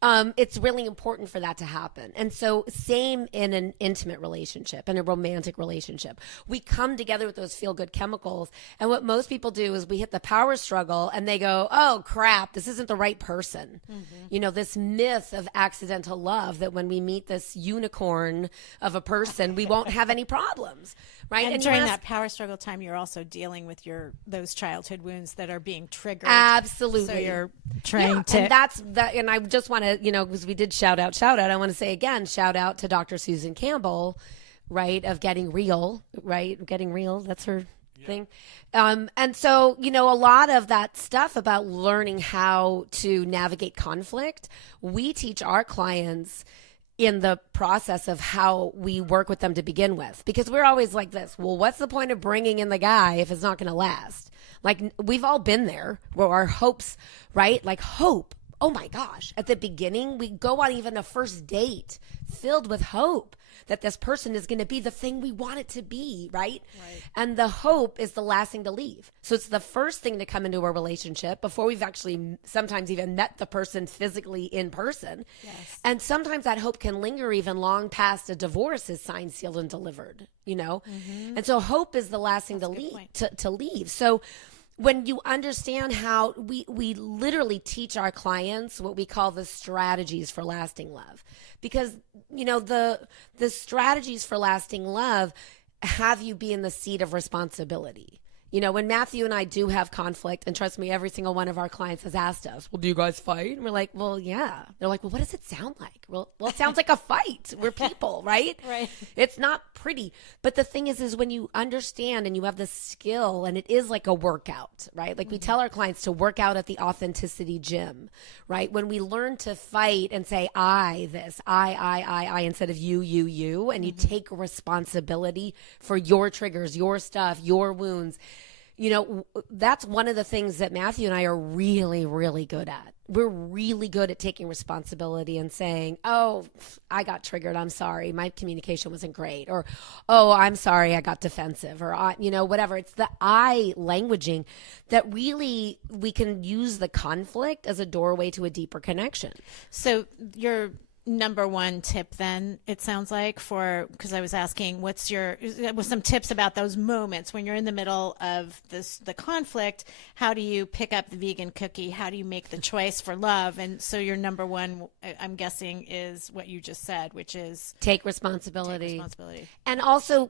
It's really important for that to happen. And so same in an intimate relationship and a romantic relationship. We come together with those feel-good chemicals. And what most people do is we hit the power struggle and they go, oh, crap, this isn't the right person. You know, this myth of accidental love that when we meet this unicorn of a person, we won't have any problems, right? And during that power struggle time, you're also dealing with those childhood wounds that are being triggered. Absolutely. So you're trying to... And that's that. And I just want to, because we did shout out, I want to say again, shout out to Dr. Susan Campbell, right, of Getting Real, right? Getting Real, that's her thing. And so, a lot of that stuff about learning how to navigate conflict, we teach our clients in the process of how we work with them to begin with. Because we're always like this, well, what's the point of bringing in the guy if it's not going to last? Like, we've all been there where our hopes, right? Like hope. Oh my gosh. At the beginning, we go on even a first date filled with hope that this person is going to be the thing we want it to be, right? And the hope is the last thing to leave. So it's the first thing to come into a relationship before we've actually sometimes even met the person physically in person. And sometimes that hope can linger even long past a divorce is signed, sealed, and delivered, And so hope is the last thing to leave. So when you understand how we literally teach our clients what we call the strategies for lasting love, because the strategies for lasting love have you be in the seat of responsibility. When Matthew and I do have conflict, and trust me, every single one of our clients has asked us, well, do you guys fight? And we're like, well, yeah. They're like, well, what does it sound like? Well, it sounds like a fight. We're people, right? It's not pretty. But the thing is when you understand and you have the skill, and it is like a workout, right? Like we tell our clients to work out at the authenticity gym, right? When we learn to fight and say, I, instead of you, and you take responsibility for your triggers, your stuff, your wounds. That's one of the things that Matthew and I are really, really good at, we're really good at taking responsibility and saying, oh, I got triggered. I'm sorry. My communication wasn't great. Or, oh, I'm sorry. I got defensive, or, whatever. It's the I languaging that really we can use the conflict as a doorway to a deeper connection. So your number one tip then, it sounds like, because I was asking with some tips about those moments when you're in the middle of the conflict. How do you pick up the vegan cookie? How do you make the choice for love? And so your number one, I'm guessing, is what you just said, which is take responsibility. And also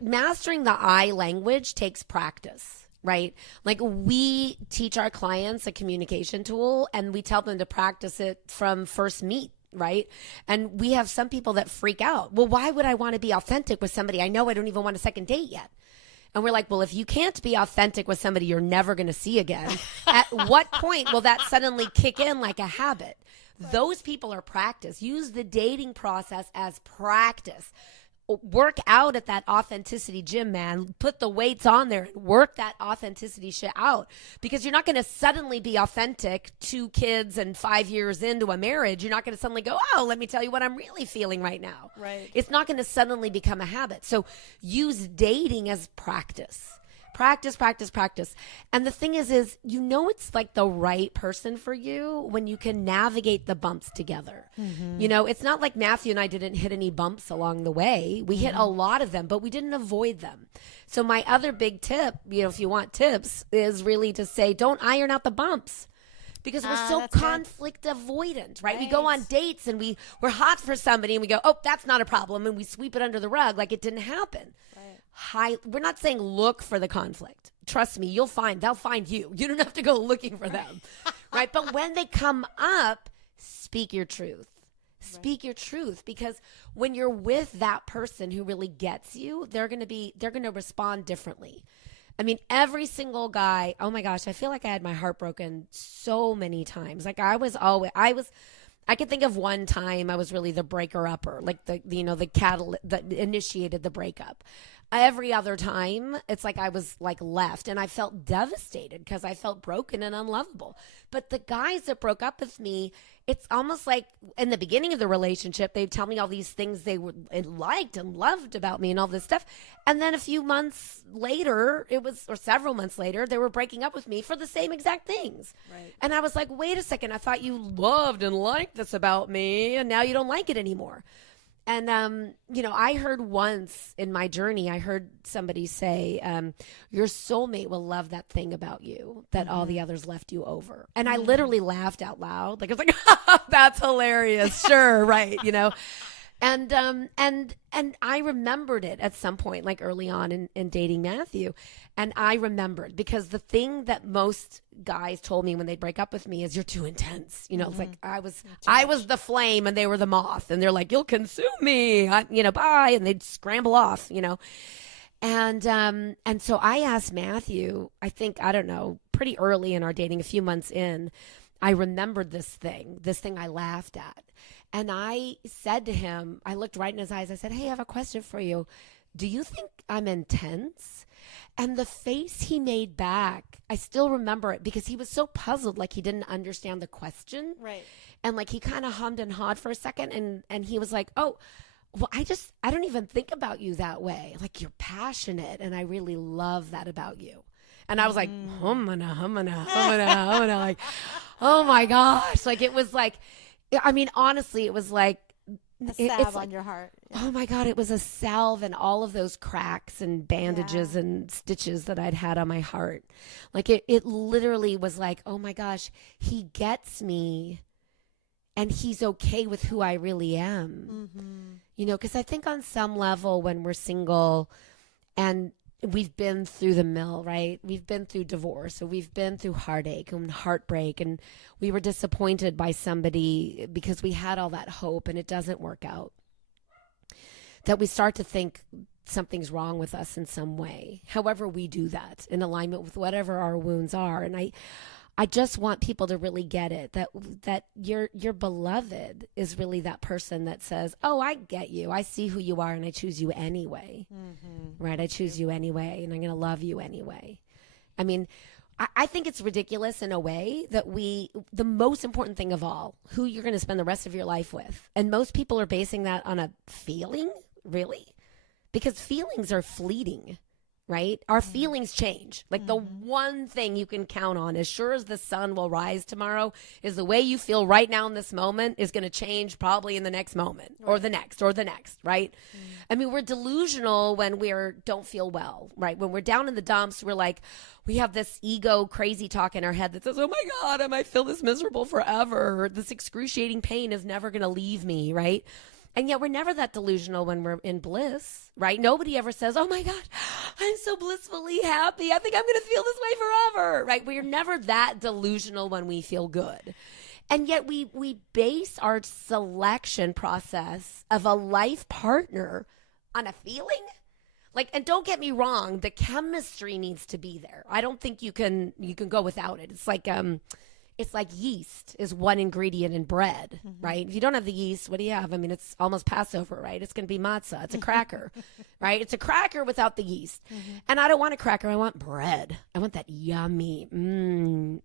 mastering the I language takes practice. Right? Like, we teach our clients a communication tool and we tell them to practice it from first meet. Right? And we have some people that freak out. Well, why would I want to be authentic with somebody I know I don't even want a second date yet? And we're like, well, if you can't be authentic with somebody you're never going to see again, at what point will that suddenly kick in like a habit? Those people are practice. Use the dating process as practice. Work out at that authenticity gym, man. Put the weights on there and work that authenticity shit out, because you're not going to suddenly be authentic 2 kids and 5 years into a marriage. You're not going to suddenly go, oh, let me tell you what I'm really feeling right now. Right. It's not going to suddenly become a habit. So use dating as practice. Practice, practice, practice. And the thing is it's like the right person for you when you can navigate the bumps together. Mm-hmm. It's not like Matthew and I didn't hit any bumps along the way. We hit a lot of them, but we didn't avoid them. So my other big tip, if you want tips, is really to say, don't iron out the bumps. Because we're so conflict avoidant, right? We go on dates and we're hot for somebody and we go, oh, that's not a problem. And we sweep it under the rug like it didn't happen. We're not saying look for the conflict. Trust me, they'll find you. You don't have to go looking for them, right? But when they come up, speak your truth. Speak your truth, because when you're with that person who really gets you, they're going to respond differently. I mean, every single guy, oh my gosh, I feel like I had my heart broken so many times. Like I could think of one time I was really the breaker-upper, like the catalyst that initiated the breakup. Every other time, it's like I was like left, and I felt devastated because I felt broken and unlovable. But the guys that broke up with me, it's almost like in the beginning of the relationship, they'd tell me all these things they liked and loved about me and all this stuff. And then a few months later, or several months later, they were breaking up with me for the same exact things. Right. And I was like, wait a second, I thought you loved and liked this about me, and now you don't like it anymore. And, I heard once in my journey, I heard somebody say, your soulmate will love that thing about you that all the others left you over. And I literally laughed out loud. Like, I was like, that's hilarious. Sure. Right. And I remembered it at some point, like early on in dating Matthew. And I remembered, because the thing that most guys told me when they break up with me is, you're too intense. It's like I was the flame and they were the moth, and they're like, you'll consume me, bye. And they'd scramble off, And so I asked Matthew, I think, pretty early in our dating, a few months in, I remembered this thing I laughed at. And I said to him, I looked right in his eyes. I said, hey, I have a question for you. Do you think I'm intense? And the face he made back, I still remember it, because he was so puzzled, like he didn't understand the question. Right. And like he kind of hummed and hawed for a second. And he was like, oh, well, I don't even think about you that way. Like, you're passionate, and I really love that about you. And I was like, humana, like, oh my gosh. Like, it was like, I mean, honestly, it was like a salve on your heart. Yeah. Oh my God, it was a salve, and all of those cracks and bandages and stitches that I'd had on my heart. Like, it literally was like, oh my gosh, he gets me, and he's okay with who I really am. Mm-hmm. Because I think on some level, when we're single and we've been through the mill, right? We've been through divorce, or we've been through heartache and heartbreak, and we were disappointed by somebody because we had all that hope and it doesn't work out. That we start to think something's wrong with us in some way. However we do that, in alignment with whatever our wounds are. And I just want people to really get it, that your beloved is really that person that says, oh, I get you. I see who you are, and I choose you anyway. Mm-hmm. Right? I choose you anyway, and I'm going to love you anyway. I mean, I think it's ridiculous in a way that the most important thing of all, who you're going to spend the rest of your life with. And most people are basing that on a feeling, really? Because feelings are fleeting, right? Our feelings change. Like the one thing you can count on, as sure as the sun will rise tomorrow, is the way you feel right now in this moment is going to change probably in the next moment or the next, right? I mean, we're delusional when we don't feel well, right? When we're down in the dumps, we're like, we have this ego crazy talk in our head that says, oh my God, I might feel this miserable forever. This excruciating pain is never going to leave me, right? And yet we're never that delusional when we're in bliss, right? Nobody ever says, oh my God, I'm so blissfully happy. I think I'm going to feel this way forever, right? We're never that delusional when we feel good. And yet we base our selection process of a life partner on a feeling. Like, and don't get me wrong, the chemistry needs to be there. I don't think you can go without it. It's like yeast is one ingredient in bread, right? If you don't have the yeast, what do you have? I mean, it's almost Passover, right? It's going to be matzah. It's a cracker, right? It's a cracker without the yeast. And I don't want a cracker. I want bread. I want that yummy,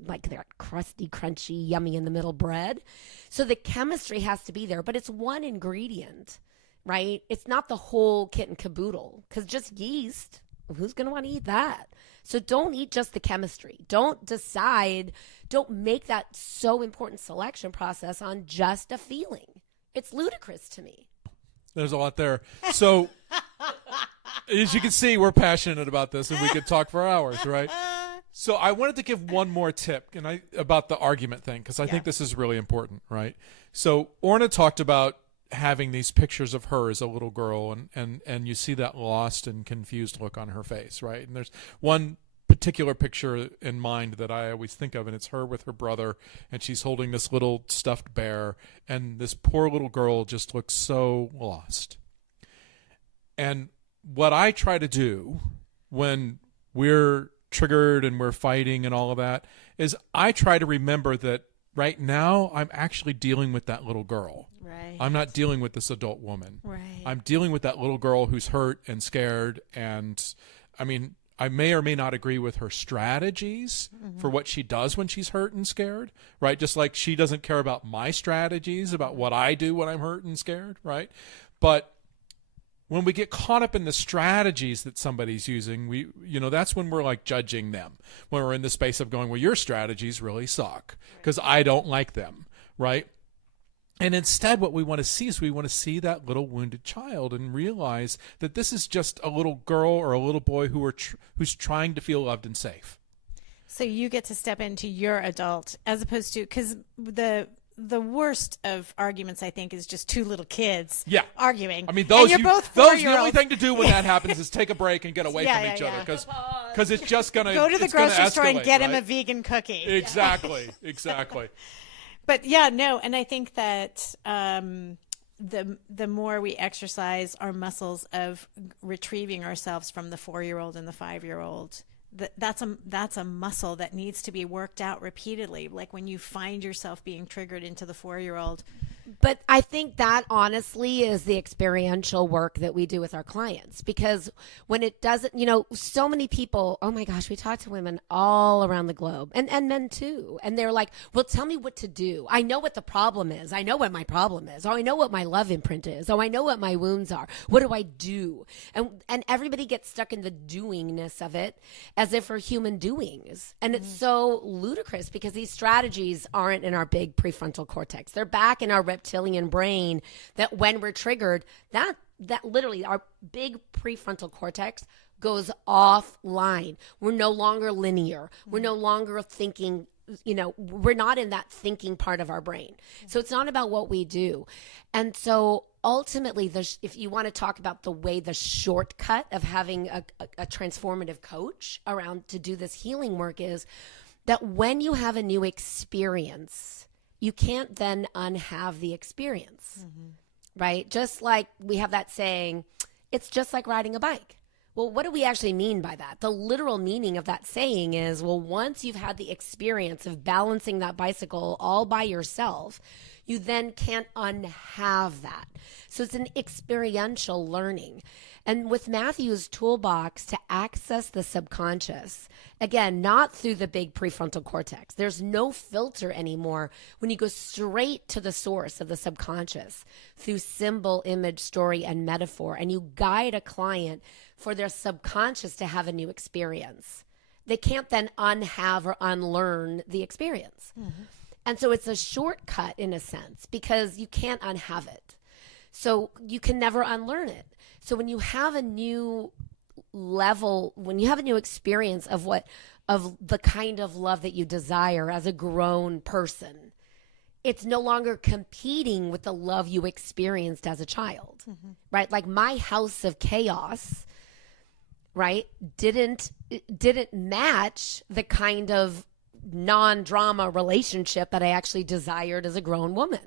like that crusty, crunchy, yummy in the middle bread. So the chemistry has to be there, but it's one ingredient, right? It's not the whole kit and caboodle, because just yeast, who's going to want to eat that? So don't eat just the chemistry. Don't make that so important selection process on just a feeling. It's ludicrous to me. There's a lot there. So as you can see, we're passionate about this and we could talk for hours, right? So I wanted to give one more tip about the argument thing, because I think this is really important, right? So Orna talked about having these pictures of her as a little girl, and you see that lost and confused look on her face, right? And there's one particular picture in mind that I always think of, and it's her with her brother, and she's holding this little stuffed bear, and this poor little girl just looks so lost. And what I try to do when we're triggered and we're fighting and all of that is I try to remember that right now I'm actually dealing with that little girl. Right. I'm not dealing with this adult woman. Right. I'm dealing with that little girl who's hurt and scared. And I mean, I may or may not agree with her strategies for what she does when she's hurt and scared, right? Just like she doesn't care about my strategies about what I do when I'm hurt and scared, right? But when we get caught up in the strategies that somebody's using, that's when we're like judging them. When we're in the space of going, well, your strategies really suck because I don't like them, right? And instead, what we want to see is we want to see that little wounded child and realize that this is just a little girl or a little boy who's trying to feel loved and safe. So you get to step into your adult, as opposed to, because the worst of arguments, I think, is just two little kids arguing. I mean, those the only thing to do when that happens is take a break and get away from each other, because it's just going to go to the grocery store and get him a vegan cookie. Exactly. But and I think that the more we exercise our muscles of retrieving ourselves from the 4-year-old and the 5-year-old, that's a muscle that needs to be worked out repeatedly. Like when you find yourself being triggered into the 4-year-old. But I think that honestly is the experiential work that we do with our clients, because when it doesn't, so many people, oh my gosh, we talk to women all around the globe and men too. And they're like, well, tell me what to do. I know what the problem is. I know what my problem is. Oh, I know what my love imprint is. Oh, I know what my wounds are. What do I do? And everybody gets stuck in the doingness of it as if we're human doings. And it's so ludicrous because these strategies aren't in our big prefrontal cortex. They're back in our reptilian brain, that when we're triggered, that literally our big prefrontal cortex goes offline. We're no longer linear. We're no longer thinking, we're not in that thinking part of our brain. So it's not about what we do. And so ultimately, if you want to talk about the shortcut of having a transformative coach around to do this healing work is that when you have a new experience, you can't then unhave the experience, right? Just like we have that saying, it's just like riding a bike. Well, what do we actually mean by that? The literal meaning of that saying is, well, once you've had the experience of balancing that bicycle all by yourself, you then can't unhave that. So it's an experiential learning. And with Matthew's toolbox to access the subconscious, again, not through the big prefrontal cortex. There's no filter anymore when you go straight to the source of the subconscious through symbol, image, story, and metaphor, and you guide a client for their subconscious to have a new experience. They can't then unhave or unlearn the experience. Mm-hmm. And so it's a shortcut in a sense because you can't unhave it. So you can never unlearn it. So when you have a new level, when you have a new experience of the kind of love that you desire as a grown person, it's no longer competing with the love you experienced as a child, right? Like my house of chaos, right, didn't match the kind of non-drama relationship that I actually desired as a grown woman,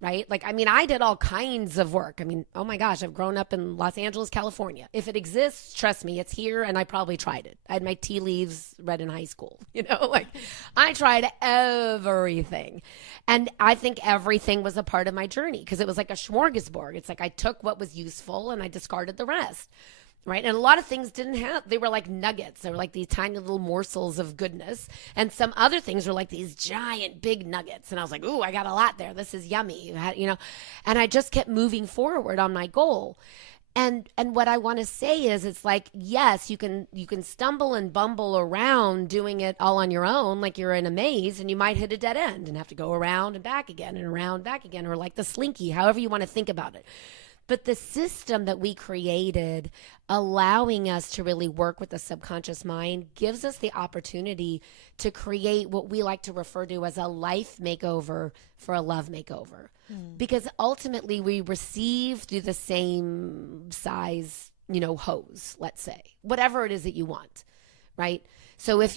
right? Like, I mean, I did all kinds of work. I mean, oh my gosh, I've grown up in Los Angeles, California. If it exists, trust me, it's here, and I probably tried it. I had my tea leaves read in high school, like I tried everything. And I think everything was a part of my journey because it was like a smorgasbord. It's like I took what was useful and I discarded the rest. Right. And a lot of things they were like nuggets. They were like these tiny little morsels of goodness. And some other things were like these giant big nuggets. And I was like, ooh, I got a lot there. This is yummy. And I just kept moving forward on my goal. And what I want to say is it's like, yes, you can stumble and bumble around doing it all on your own, like you're in a maze, and you might hit a dead end and have to go around and back again and around, back again, or like the slinky, however you want to think about it. But the system that we created, allowing us to really work with the subconscious mind, gives us the opportunity to create what we like to refer to as a life makeover for a love makeover. Because ultimately we receive through the same size, hose, let's say, whatever it is that you want, right? So if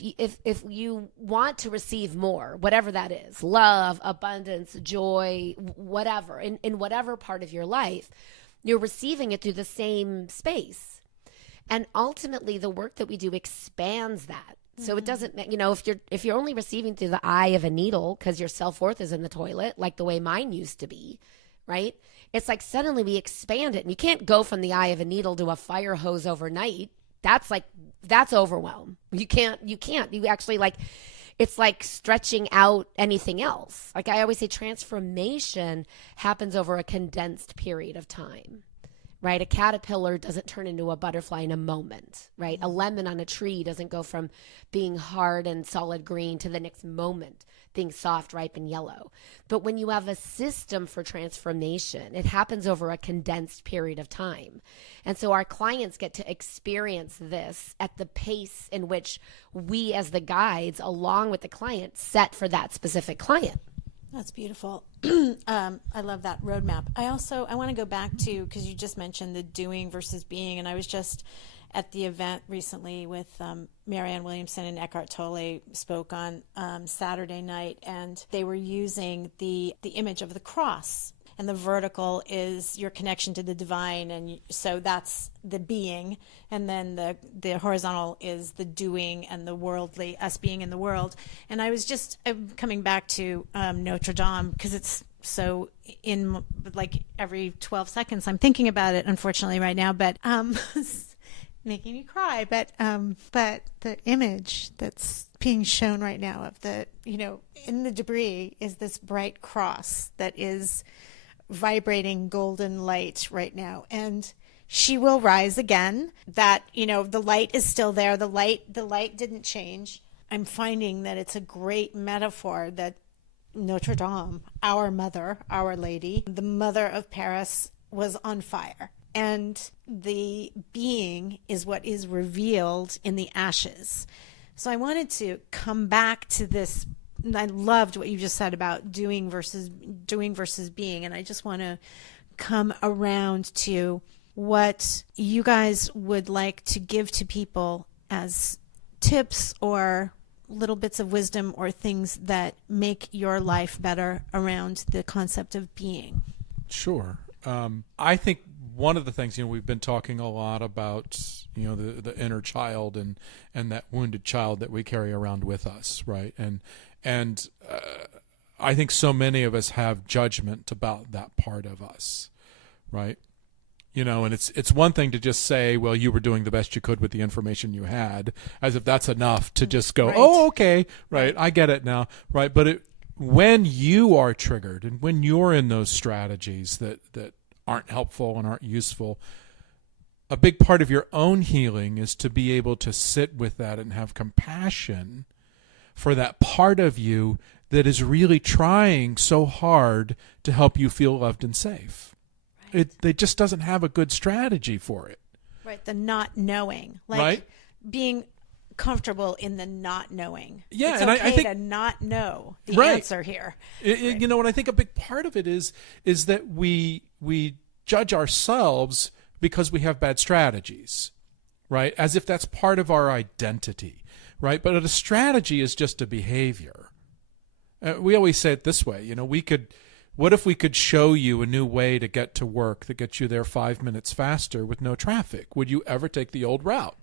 you want to receive more, whatever that is, love, abundance, joy, whatever, in whatever part of your life, you're receiving it through the same space. And ultimately the work that we do expands that. So it doesn't, if you're only receiving through the eye of a needle because your self-worth is in the toilet, like the way mine used to be, right? It's like suddenly we expand it, and you can't go from the eye of a needle to a fire hose overnight. That's overwhelm. You actually it's like stretching out anything else. Like I always say, transformation happens over a condensed period of time, right? A caterpillar doesn't turn into a butterfly in a moment, right? A lemon on a tree doesn't go from being hard and solid green to the next moment being soft, ripe, and yellow. But when you have a system for transformation, it happens over a condensed period of time. And so our clients get to experience this at the pace in which we as the guides, along with the client, set for that specific client. That's beautiful. I love that roadmap. I want to go back to, because you just mentioned the doing versus being, and I was just at the event recently with Marianne Williamson and Eckhart Tolle spoke on Saturday night, and they were using the image of the cross, and the vertical is your connection to the divine, and so that's the being, and then the horizontal is the doing and the worldly, us being in the world. And I was just coming back to Notre Dame because it's so in like every 12 seconds I'm thinking about it, unfortunately, right now, but making me cry, but the image that's being shown right now of the in the debris is this bright cross that is vibrating golden light right now, and she will rise again. That the light is still there, the light didn't change. I'm finding that it's a great metaphor that Notre Dame, our mother, Our Lady, the mother of Paris, was on fire. And the being is what is revealed in the ashes. So I wanted to come back to this. I loved what you just said about doing versus being. And I just want to come around to what you guys would like to give to people as tips or little bits of wisdom or things that make your life better around the concept of being. Sure. I think one of the things, we've been talking a lot about, the inner child and that wounded child that we carry around with us, right? And I think so many of us have judgment about that part of us, right? You know, and it's one thing to just say, well, you were doing the best you could with the information you had, as if that's enough to just go, oh, okay, right, I get it now, right? But when you are triggered and when you're in those strategies that aren't helpful and aren't useful, a big part of your own healing is to be able to sit with that and have compassion for that part of you that is really trying so hard to help you feel loved and safe. It just doesn't have a good strategy for it. Right, the not knowing. Like right? being comfortable in the not knowing. Yeah, it's and okay I think to not know the right. answer here. You know, and I think a big part of it is that we judge ourselves because we have bad strategies, right? As if that's part of our identity, right? But a strategy is just a behavior. We always say it this way, you know, what if we could show you a new way to get to work that gets you there 5 minutes faster with no traffic? Would you ever take the old route?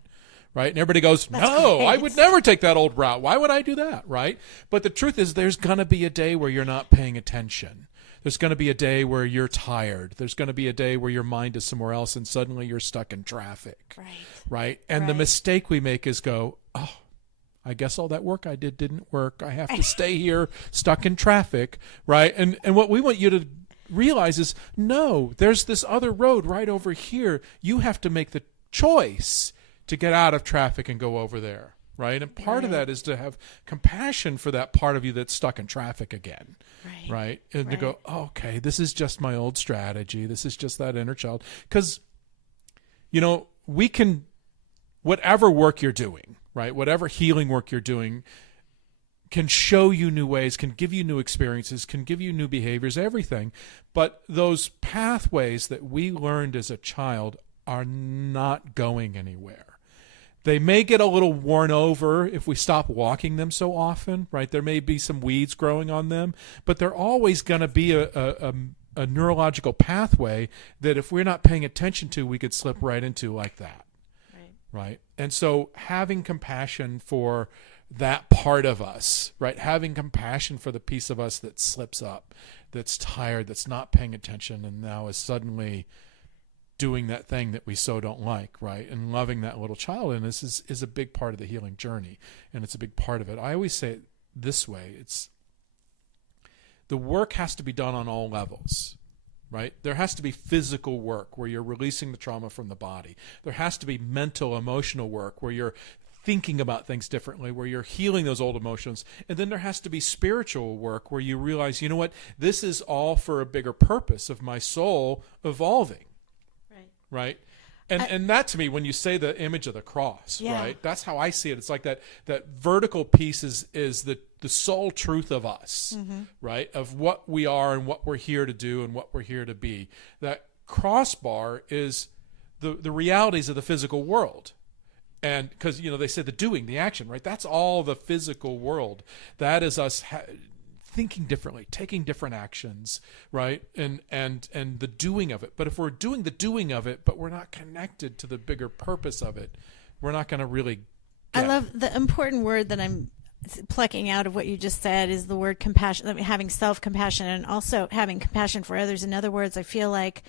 Right? And everybody goes, no, I would never take that old route. Why would I do that? Right? But the truth is there's going to be a day where you're not paying attention. There's going to be a day where you're tired. There's going to be a day where your mind is somewhere else and suddenly you're stuck in traffic. Right? And the mistake we make is go, oh, I guess all that work I did didn't work. I have to stay here stuck in traffic, right? And what we want you to realize is, no, there's this other road right over here. You have to make the choice to get out of traffic and go over there, right? And part of that is to have compassion for that part of you that's stuck in traffic again, right? And to go, oh, okay, this is just my old strategy. This is just that inner child. Because, you know, we can, whatever work you're doing, right? Whatever healing work you're doing can show you new ways, can give you new experiences, can give you new behaviors, everything. But those pathways that we learned as a child are not going anywhere. They may get a little worn over if we stop walking them so often, right? There may be some weeds growing on them, but they're always going to be a neurological pathway that if we're not paying attention to, we could slip right into like that. Right. And so having compassion for that part of us, right? Having compassion for the piece of us that slips up, that's tired, that's not paying attention, and now is suddenly doing that thing that we so don't like, right? And loving that little child in us is a big part of the healing journey, and it's a big part of it. I always say it this way. It's the work has to be done on all levels. Right? There has to be physical work where you're releasing the trauma from the body. There has to be mental, emotional work where you're thinking about things differently, where you're healing those old emotions. And then there has to be spiritual work where you realize, you know what, this is all for a bigger purpose of my soul evolving. Right? And that to me, when you say the image of the cross, right? That's how I see it. It's like that vertical piece is the sole truth of us, right? Of what we are and what we're here to do and what we're here to be. That crossbar is the realities of the physical world. And because, you know, they say the doing, the action, right? That's all the physical world. That is us thinking differently, taking different actions, right? And the doing of it. But if we're doing the doing of it, but we're not connected to the bigger purpose of it, we're not going to really get I love the important word that I'm plucking out of what you just said is the word compassion, having self-compassion and also having compassion for others. In other words, I feel like,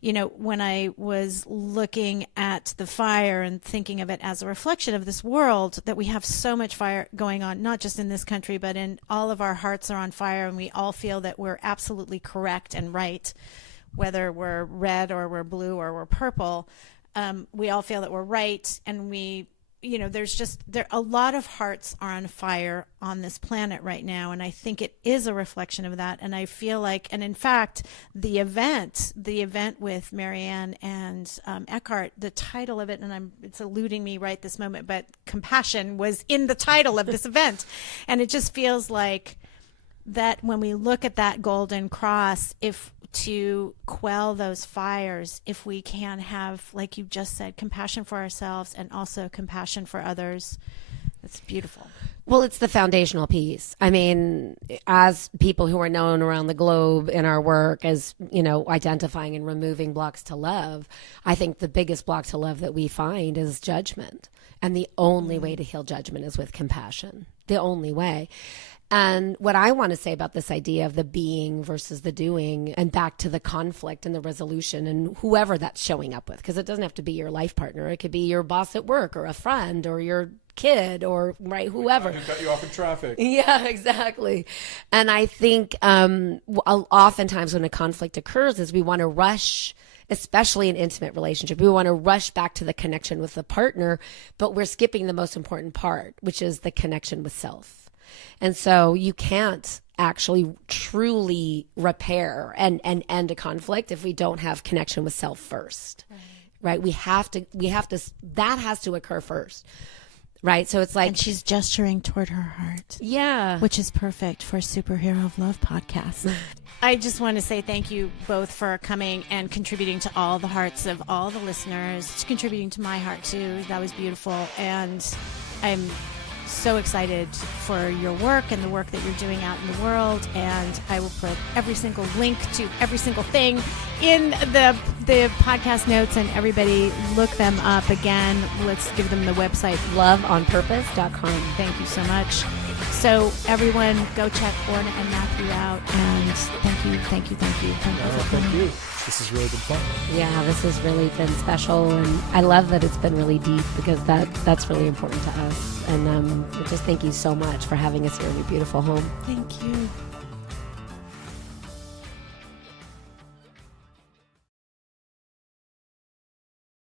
you know, when I was looking at the fire and thinking of it as a reflection of this world, that we have so much fire going on, not just in this country, but in all of our hearts are on fire, and we all feel that we're absolutely correct and right, whether we're red or we're blue or we're purple. We all feel that we're right, and we, you know, a lot of hearts are on fire on this planet right now, and I think it is a reflection of that. And I feel like, and in fact, the event with Marianne and Eckhart, the title of it, and it's eluding me right this moment, but compassion was in the title of this event, and it just feels like that when we look at that golden cross, if to quell those fires, if we can have, like you just said, compassion for ourselves and also compassion for others, it's beautiful. Well, it's the foundational piece. I mean, as people who are known around the globe in our work as, you know, identifying and removing blocks to love, I think the biggest block to love that we find is judgment. And the only way to heal judgment is with compassion. The only way. And what I want to say about this idea of the being versus the doing, and back to the conflict and the resolution and whoever that's showing up with, because it doesn't have to be your life partner. It could be your boss at work or a friend or your kid or whoever. Who cut you off in traffic. Yeah, exactly. And I think oftentimes when a conflict occurs is we want to rush, especially in intimate relationship, we want to rush back to the connection with the partner, but we're skipping the most important part, which is the connection with self. And so you can't actually truly repair and end a conflict if we don't have connection with self first, right? We have to, that has to occur first, right? So it's like. And she's gesturing toward her heart. Yeah. Which is perfect for a Superhero of Love podcast. I just want to say thank you both for coming and contributing to all the hearts of all the listeners, contributing to my heart too. That was beautiful. And I'm so excited for your work and the work that you're doing out in the world, and I will put every single link to every single thing in the podcast notes, and everybody look them up again. Let's give them the website loveonpurpose.com. Thank you so much. So everyone go check Orna and Matthew out, and thank you for coming. Thank you. This has really been fun. Yeah, this has really been special, and I love that it's been really deep, because that's really important to us. And just thank you so much for having us here in your beautiful home. Thank you.